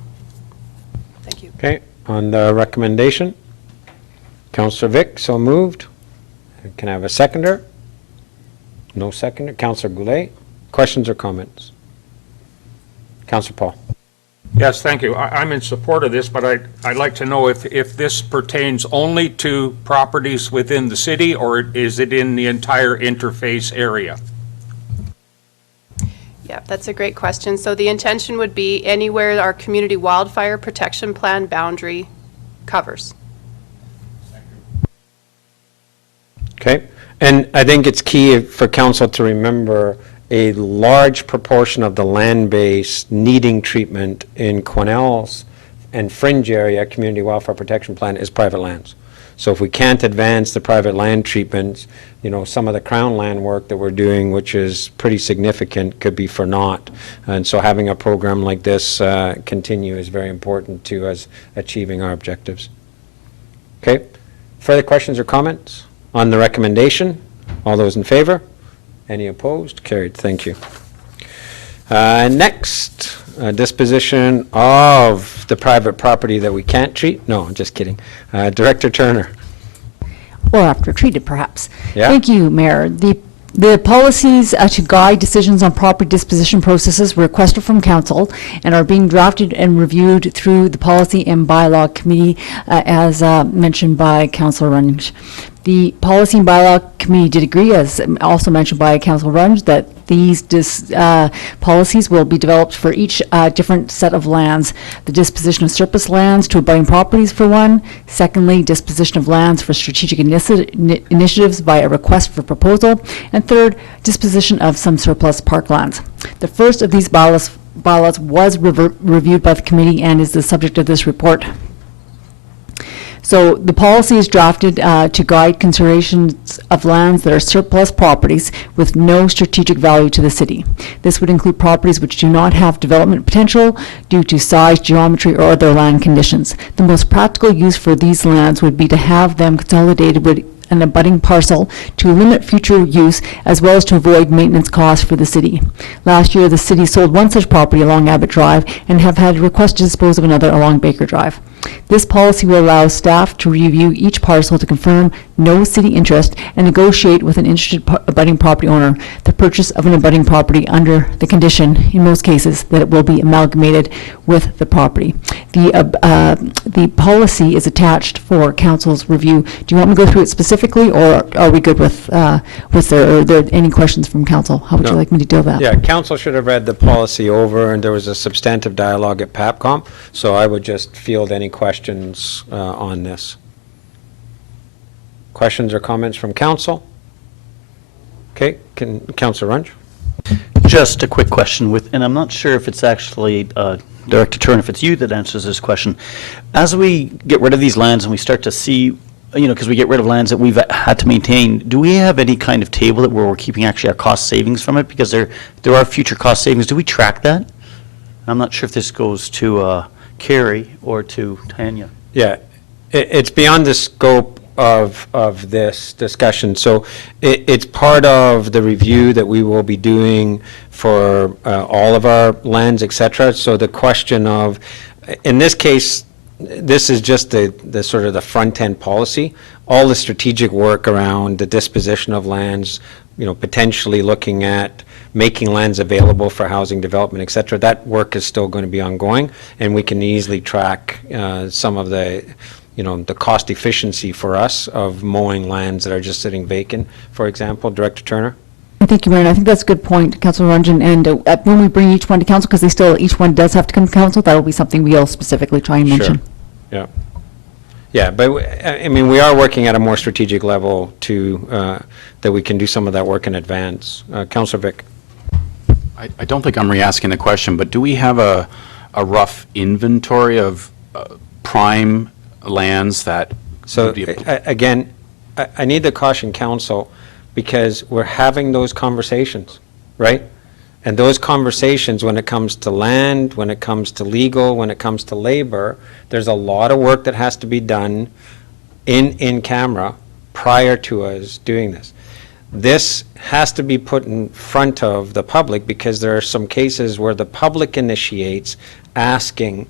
Thank you. Okay, on the recommendation, Councillor Vic, so moved. Can I have a seconder? No seconder. Councillor Goulet, questions or comments? Councillor Paul. Yes, thank you. I'm in support of this, but I'd like to know if this pertains only to properties within the city, or is it in the entire interface area? Yeah, that's a great question. So the intention would be anywhere our community wildfire protection plan boundary covers. Okay, and I think it's key for council to remember a large proportion of the land base needing treatment in Quesnel's and fringe area community welfare protection plan is private lands. So if we can't advance the private land treatments, you know, some of the crown land work that we're doing, which is pretty significant, could be for naught. And so having a program like this continue is very important to us achieving our objectives. Okay. Further questions or comments on the recommendation? All those in favor? Any opposed? Carried. Thank you. Next, disposition of the private property that we can't treat? No, I'm just kidding. Director Turner. Or after treated, perhaps. Yeah. Thank you, Mayor. The policies to guide decisions on property disposition processes were requested from council and are being drafted and reviewed through the Policy and Bylaw Committee, as mentioned by Councillor Runge. The Policy and Bylaw Committee did agree, as also mentioned by Councillor Runge, that these policies will be developed for each different set of lands. The disposition of surplus lands to abutting properties for one. Secondly, disposition of lands for strategic initiatives via request for proposal. And third, disposition of some surplus parklands. The first of these bylaws was reviewed by the committee and is the subject of this report. So the policy is drafted to guide considerations of lands that are surplus properties with no strategic value to the city. This would include properties which do not have development potential due to size, geometry, or other land conditions. The most practical use for these lands would be to have them consolidated with an abutting parcel to limit future use as well as to avoid maintenance costs for the city. Last year, the city sold one such property along Abbott Drive and have had a request to dispose of another along Baker Drive. This policy will allow staff to review each parcel to confirm no city interest and negotiate with an interested abutting property owner the purchase of an abutting property under the condition, in most cases, that it will be amalgamated with the property. The policy is attached for council's review. Do you want me to go through it specifically, or are we good with, are there any questions from council? How would you No. like me to deal with that? Yeah, council should have read the policy over, and there was a substantive dialogue at PAPCOM, so I would just field any questions on this. Questions or comments from council? Okay, Councillor Runge? Just a quick question and I'm not sure if it's actually, Director Turner, if it's you that answers this question. As we get rid of these lands and we start to see, because we get rid of lands that we've had to maintain, do we have any kind of table where we're keeping actually our cost savings from it? Because there are future cost savings. Do we track that? I'm not sure if this goes to Carrie or to Tanya. Yeah, it's beyond the scope of this discussion. So it's part of the review that we will be doing for all of our lands, et cetera. So the question of, in this case, this is just the sort of the front end policy. All the strategic work around the disposition of lands, potentially looking at making lands available for housing development, et cetera, that work is still going to be ongoing, and we can easily track some of the cost efficiency for us of mowing lands that are just sitting vacant, for example. Director Turner? Thank you, Mayor. And I think that's a good point, Councillor Runge. And when we bring each one to council, because each one does have to come to council, that'll be something we'll specifically try and mention. Sure. Yeah, but we are working at a more strategic level that we can do some of that work in advance. Councillor Vic? I don't think I'm re-asking the question, but do we have a rough inventory of prime lands that So would be again, I need to caution council, because we're having those conversations, right? And those conversations, when it comes to land, when it comes to legal, when it comes to labor, there's a lot of work that has to be done in camera prior to us doing this. This has to be put in front of the public, because there are some cases where the public initiates asking,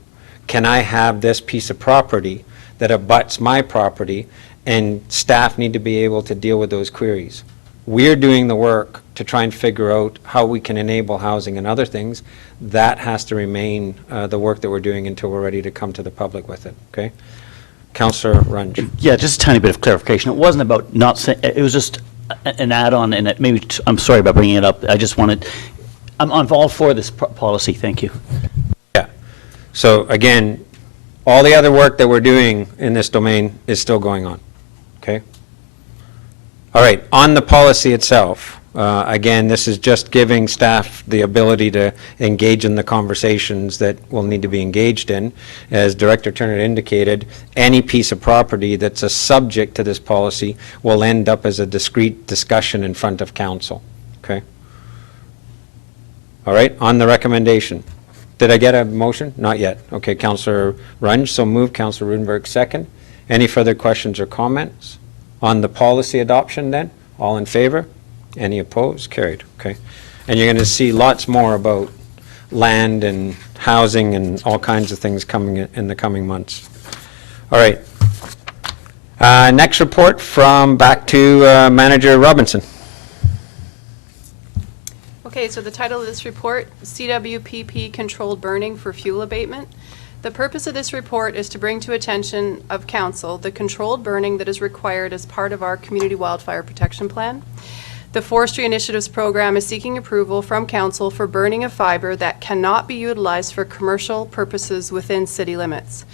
can I have this piece of property that abuts my property, and staff need to be able to deal with those queries. We're doing the work to try and figure out how we can enable housing and other things. That has to remain the work that we're doing until we're ready to come to the public with it, okay? Councillor Runge. Yeah, just a tiny bit of clarification. It wasn't about not saying, it was just an add-on, and maybe, I'm sorry about bringing it up. I just wanted, I'm all for this policy. Thank you. Yeah. So again, all the other work that we're doing in this domain is still going on, okay? All right, on the policy itself, Again, this is just giving staff the ability to engage in the conversations that will need to be engaged in. As Director Turner indicated, any piece of property that's a subject to this policy will end up as a discrete discussion in front of council. Okay? All right, on the recommendation. Did I get a motion? Not yet. Okay, Councillor Runge, so moved. Councillor Rudenberg, second. Any further questions or comments? On the policy adoption then? All in favor? Any opposed? Carried. Okay. And you're going to see lots more about land and housing and all kinds of things coming in the coming months. All right. Next report back to Manager Robinson. Okay, so the title of this report, CWPP Controlled Burning for Fuel Abatement. The purpose of this report is to bring to attention of council the controlled burning that is required as part of our Community Wildfire Protection Plan. The Forestry Initiatives Program is seeking approval from council for burning of fiber that cannot be utilized for commercial purposes within city limits.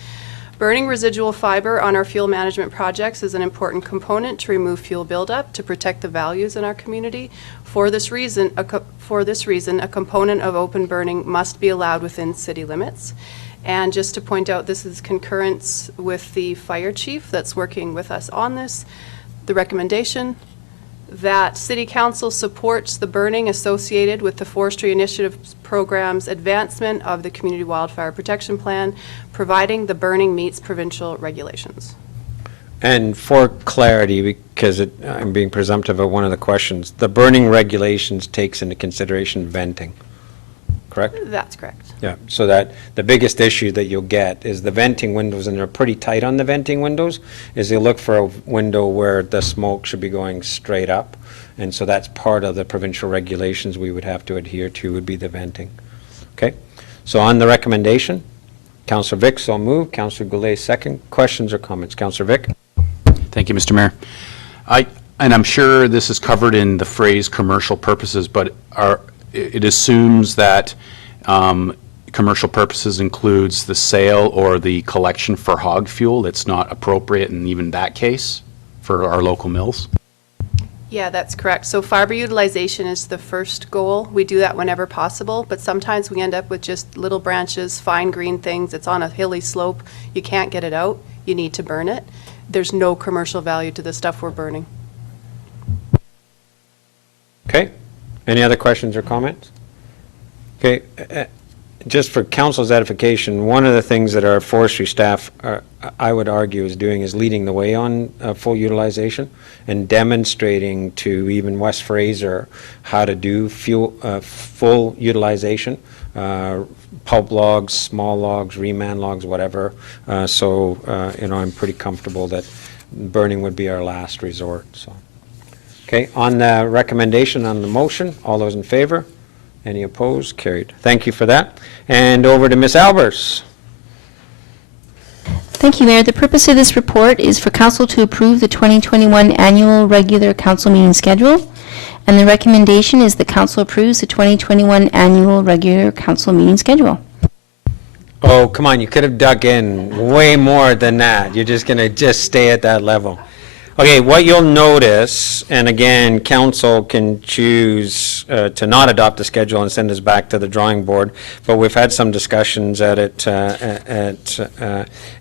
Burning residual fiber on our fuel management projects is an important component to remove fuel buildup to protect the values in our community. For this reason, a component of open burning must be allowed within city limits. And just to point out, this is concurrence with the fire chief that's working with us on this. The recommendation that City Council supports the burning associated with the Forestry Initiatives Program's advancement of the Community Wildfire Protection Plan, providing the burning meets provincial regulations. And for clarity, because I'm being presumptive of one of the questions, the burning regulations takes into consideration venting, correct? That's correct. Yeah, so that the biggest issue that you'll get is the venting windows, and they're pretty tight on the venting windows, is you look for a window where the smoke should be going straight up. And so that's part of the provincial regulations we would have to adhere to, would be the venting. Okay, so on the recommendation, Councillor Vic, so moved. Councillor Goulet, second. Questions or comments? Councillor Vic? Thank you, Mr. Mayor. And I'm sure this is covered in the phrase commercial purposes, but it assumes that commercial purposes includes the sale or the collection for hog fuel. It's not appropriate in even that case for our local mills. Yeah, that's correct. So fiber utilization is the first goal. We do that whenever possible, but sometimes we end up with just little branches, fine green things. It's on a hilly slope. You can't get it out. You need to burn it. There's no commercial value to the stuff we're burning. Okay. Any other questions or comments? Okay. Just for council's edification, one of the things that our forestry staff, I would argue, is doing is leading the way on full utilization and demonstrating to even West Fraser how to do full utilization, pulp logs, small logs, reman logs, whatever. I'm pretty comfortable that burning would be our last resort. So, okay, on the recommendation on the motion, all those in favor? Any opposed? Carried. Thank you for that. And over to Ms. Albers. Thank you, Mayor. The purpose of this report is for council to approve the 2021 annual regular council meeting schedule, and the recommendation is that council approves the 2021 annual regular council meeting schedule. Oh, come on, you could have dug in way more than that. You're just going to stay at that level. Okay, what you'll notice, and again, council can choose to not adopt the schedule and send us back to the drawing board, but we've had some discussions at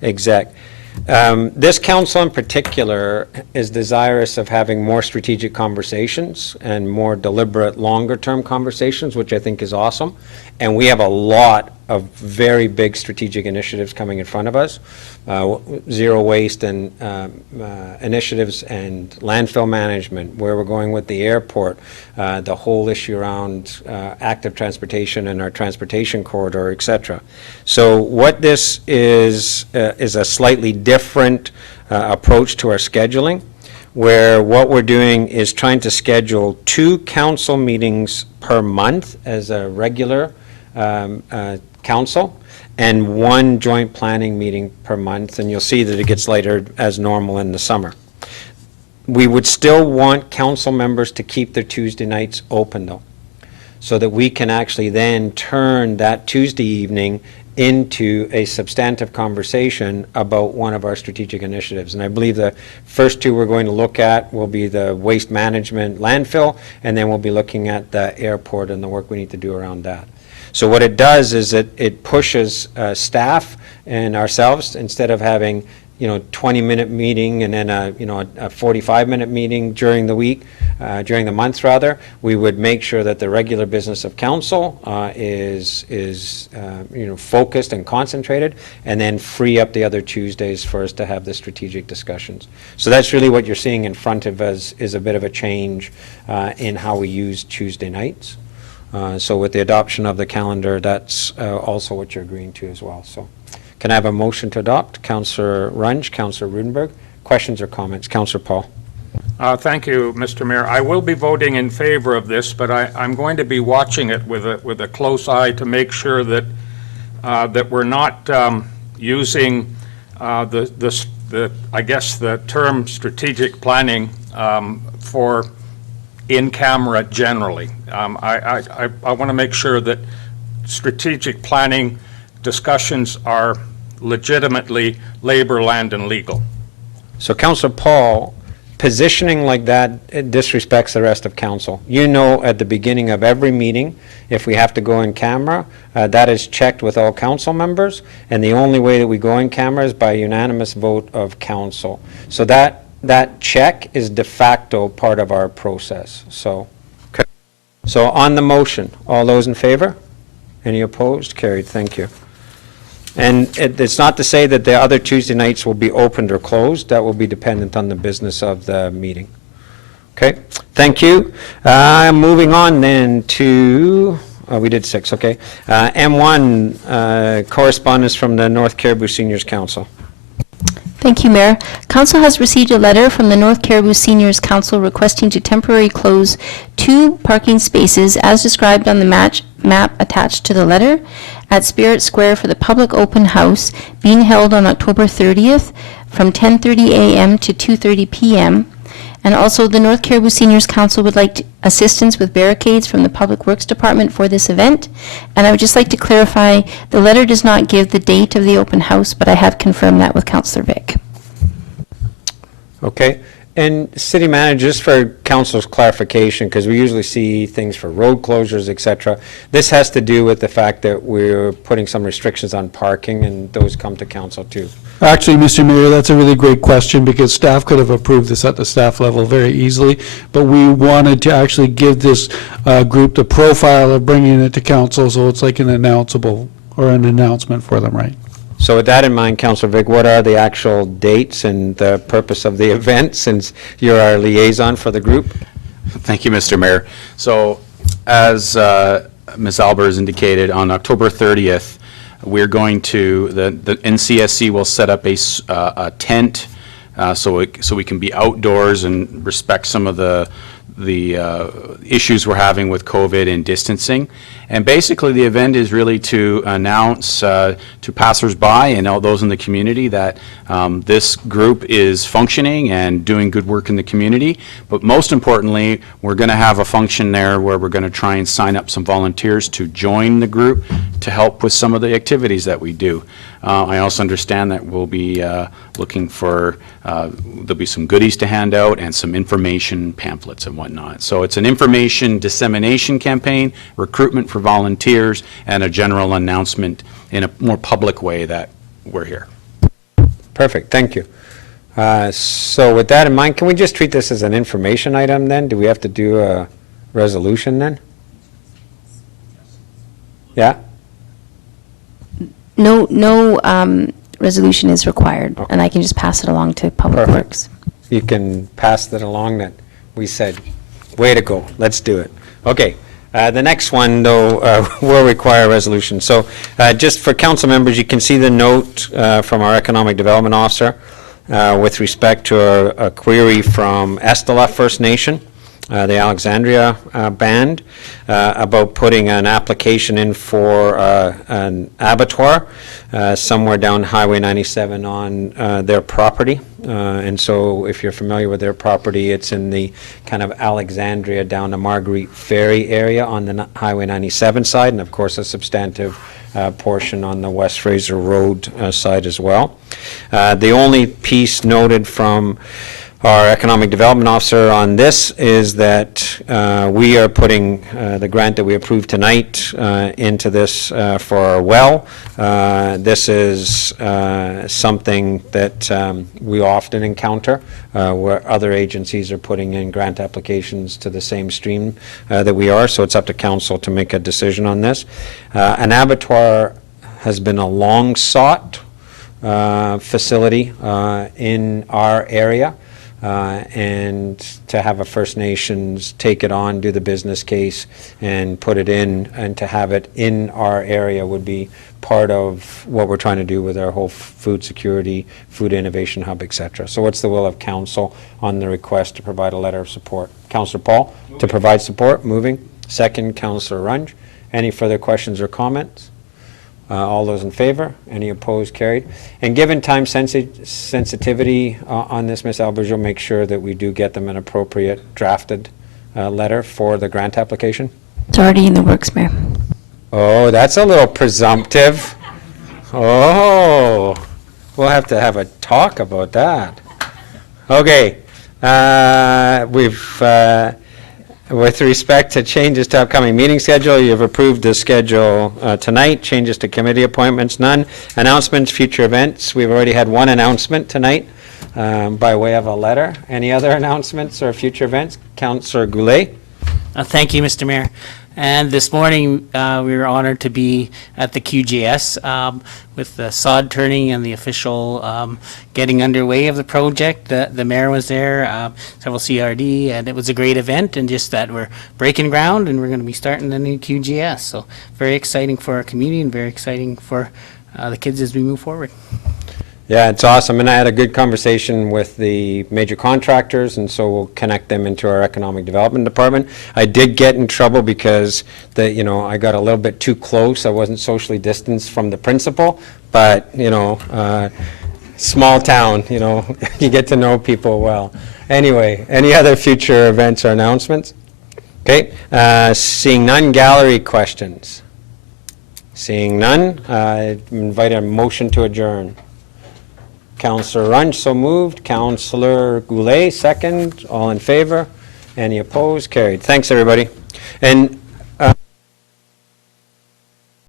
exec. This council in particular is desirous of having more strategic conversations and more deliberate, longer-term conversations, which I think is awesome. And we have a lot of very big strategic initiatives coming in front of us. Zero waste and initiatives and landfill management, where we're going with the airport, the whole issue around active transportation and our transportation corridor, et cetera. So what this is a slightly different approach to our scheduling, where what we're doing is trying to schedule 2 council meetings per month as a regular council, and 1 joint planning meeting per month, and you'll see that it gets later as normal in the summer. We would still want council members to keep their Tuesday nights open, though, so that we can actually then turn that Tuesday evening into a substantive conversation about one of our strategic initiatives. And I believe the first two we're going to look at will be the waste management landfill, and then we'll be looking at the airport and the work we need to do around that. So what it does is it pushes staff and ourselves, instead of having 20-minute meeting and then a 45-minute meeting during the week, during the month rather, we would make sure that the regular business of council is focused and concentrated, and then free up the other Tuesdays for us to have the strategic discussions. So that's really what you're seeing in front of us, is a bit of a change in how we use Tuesday nights. So with the adoption of the calendar, that's also what you're agreeing to as well. So can I have a motion to adopt? Councillor Runge, Councillor Rudenberg. Questions or comments? Councillor Paul. Thank you, Mr. Mayor. I will be voting in favor of this, but I'm going to be watching it with a close eye to make sure that that we're not using the term strategic planning for in camera generally. I want to make sure that strategic planning discussions are legitimately labor, land, and legal. So Councillor Paul, positioning like that, it disrespects the rest of council. At the beginning of every meeting, if we have to go in camera, that is checked with all council members, and the only way that we go in camera is by unanimous vote of council. So that check is de facto part of our process. So on the motion, all those in favor? Any opposed? Carried. Thank you. And it's not to say that the other Tuesday nights will be opened or closed. That will be dependent on the business of the meeting. Okay, thank you. Moving on then to, we did 6, okay. M1, correspondence from the North Cariboo Seniors Council. Thank you, Mayor. Council has received a letter from the North Cariboo Seniors Council requesting to temporarily close 2 parking spaces as described on the map attached to the letter at Spirit Square for the public open house being held on October 30th from 10:30 a.m. to 2:30 p.m. And also, the North Cariboo Seniors Council would like assistance with barricades from the Public Works Department for this event. And I would just like to clarify, the letter does not give the date of the open house, but I have confirmed that with Councillor Vic. Okay. And City Manager, just for Council's clarification, because we usually see things for road closures, et cetera, this has to do with the fact that we're putting some restrictions on parking, and those come to Council too. Actually, Mr. Mayor, that's a really great question, because staff could have approved this at the staff level very easily, but we wanted to actually give this group the profile of bringing it to council, so it's like an announceable, or an announcement for them, right? So with that in mind, Councillor Vic, what are the actual dates and the purpose of the event, since you're our liaison for the group? Thank you, Mr. Mayor. So as Ms. Albers indicated, on October 30th, we're going to, the NCSC will set up a tent so we can be outdoors and respect some of the issues we're having with COVID and distancing. And basically, the event is really to announce to passersby and all those in the community that this group is functioning and doing good work in the community. But most importantly, we're going to have a function there where we're going to try and sign up some volunteers to join the group to help with some of the activities that we do. I also understand that we'll be looking for, there'll be some goodies to hand out and some information pamphlets and whatnot. So it's an information dissemination campaign, recruitment for volunteers, and a general announcement in a more public way that we're here. Perfect, thank you. So with that in mind, can we just treat this as an information item then? Do we have to do a resolution then? Yeah? No resolution is required, and I can just pass it along to Public Perfect. Works. You can pass that along that we said, way to go, let's do it. Okay, the next one, though, will require a resolution. So just for council members, you can see the note from our Economic Development Officer with respect to a query from Estella First Nation, the Alexandria Band, about putting an application in for an abattoir somewhere down Highway 97 on their property. And so if you're familiar with their property, it's in the kind of Alexandria down to Marguerite Ferry area on the Highway 97 side, and of course a substantive portion on the West Fraser Road side as well. The only piece noted from our Economic Development Officer on this is that we are putting the grant that we approved tonight into this for our well. This is something that we often encounter where other agencies are putting in grant applications to the same stream that we are, so it's up to council to make a decision on this. An abattoir has been a long-sought facility in our area. And to have a First Nations take it on, do the business case, and put it in, and to have it in our area would be part of what we're trying to do with our whole food security, food innovation hub, et cetera. So what's the will of council on the request to provide a letter of support? Councillor Paul, to provide support, moving. Second, Councillor Runge. Any further questions or comments? All those in favor? Any opposed? Carried. And given time sensitivity on this, Ms. Alberjo, make sure that we do get them an appropriate drafted letter for the grant application. It's already in the works, Mayor. Oh, that's a little presumptive. Oh, we'll have to have a talk about that. Okay. With respect to changes to upcoming meeting schedule, you've approved the schedule tonight. Changes to committee appointments, none. Announcements, future events. We've already had one announcement tonight by way of a letter. Any other announcements or future events? Councillor Goulet. Thank you, Mr. Mayor. And this morning, we were honored to be at the QGS with the sod turning and the official getting underway of the project. The mayor was there, several CRD, and it was a great event, and just that we're breaking ground and we're going to be starting the new QGS. So very exciting for our community and very exciting for the kids as we move forward. Yeah, it's awesome, and I had a good conversation with the major contractors, and so we'll connect them into our economic development department. I did get in trouble because I got a little bit too close. I wasn't socially distanced from the principal, but small town, you get to know people well. Anyway, any other future events or announcements? Okay, seeing none, gallery questions. Seeing none, I invite a motion to adjourn. Councillor Runge, so moved. Councillor Goulet, second. All in favor? Any opposed? Carried. Thanks, everybody. And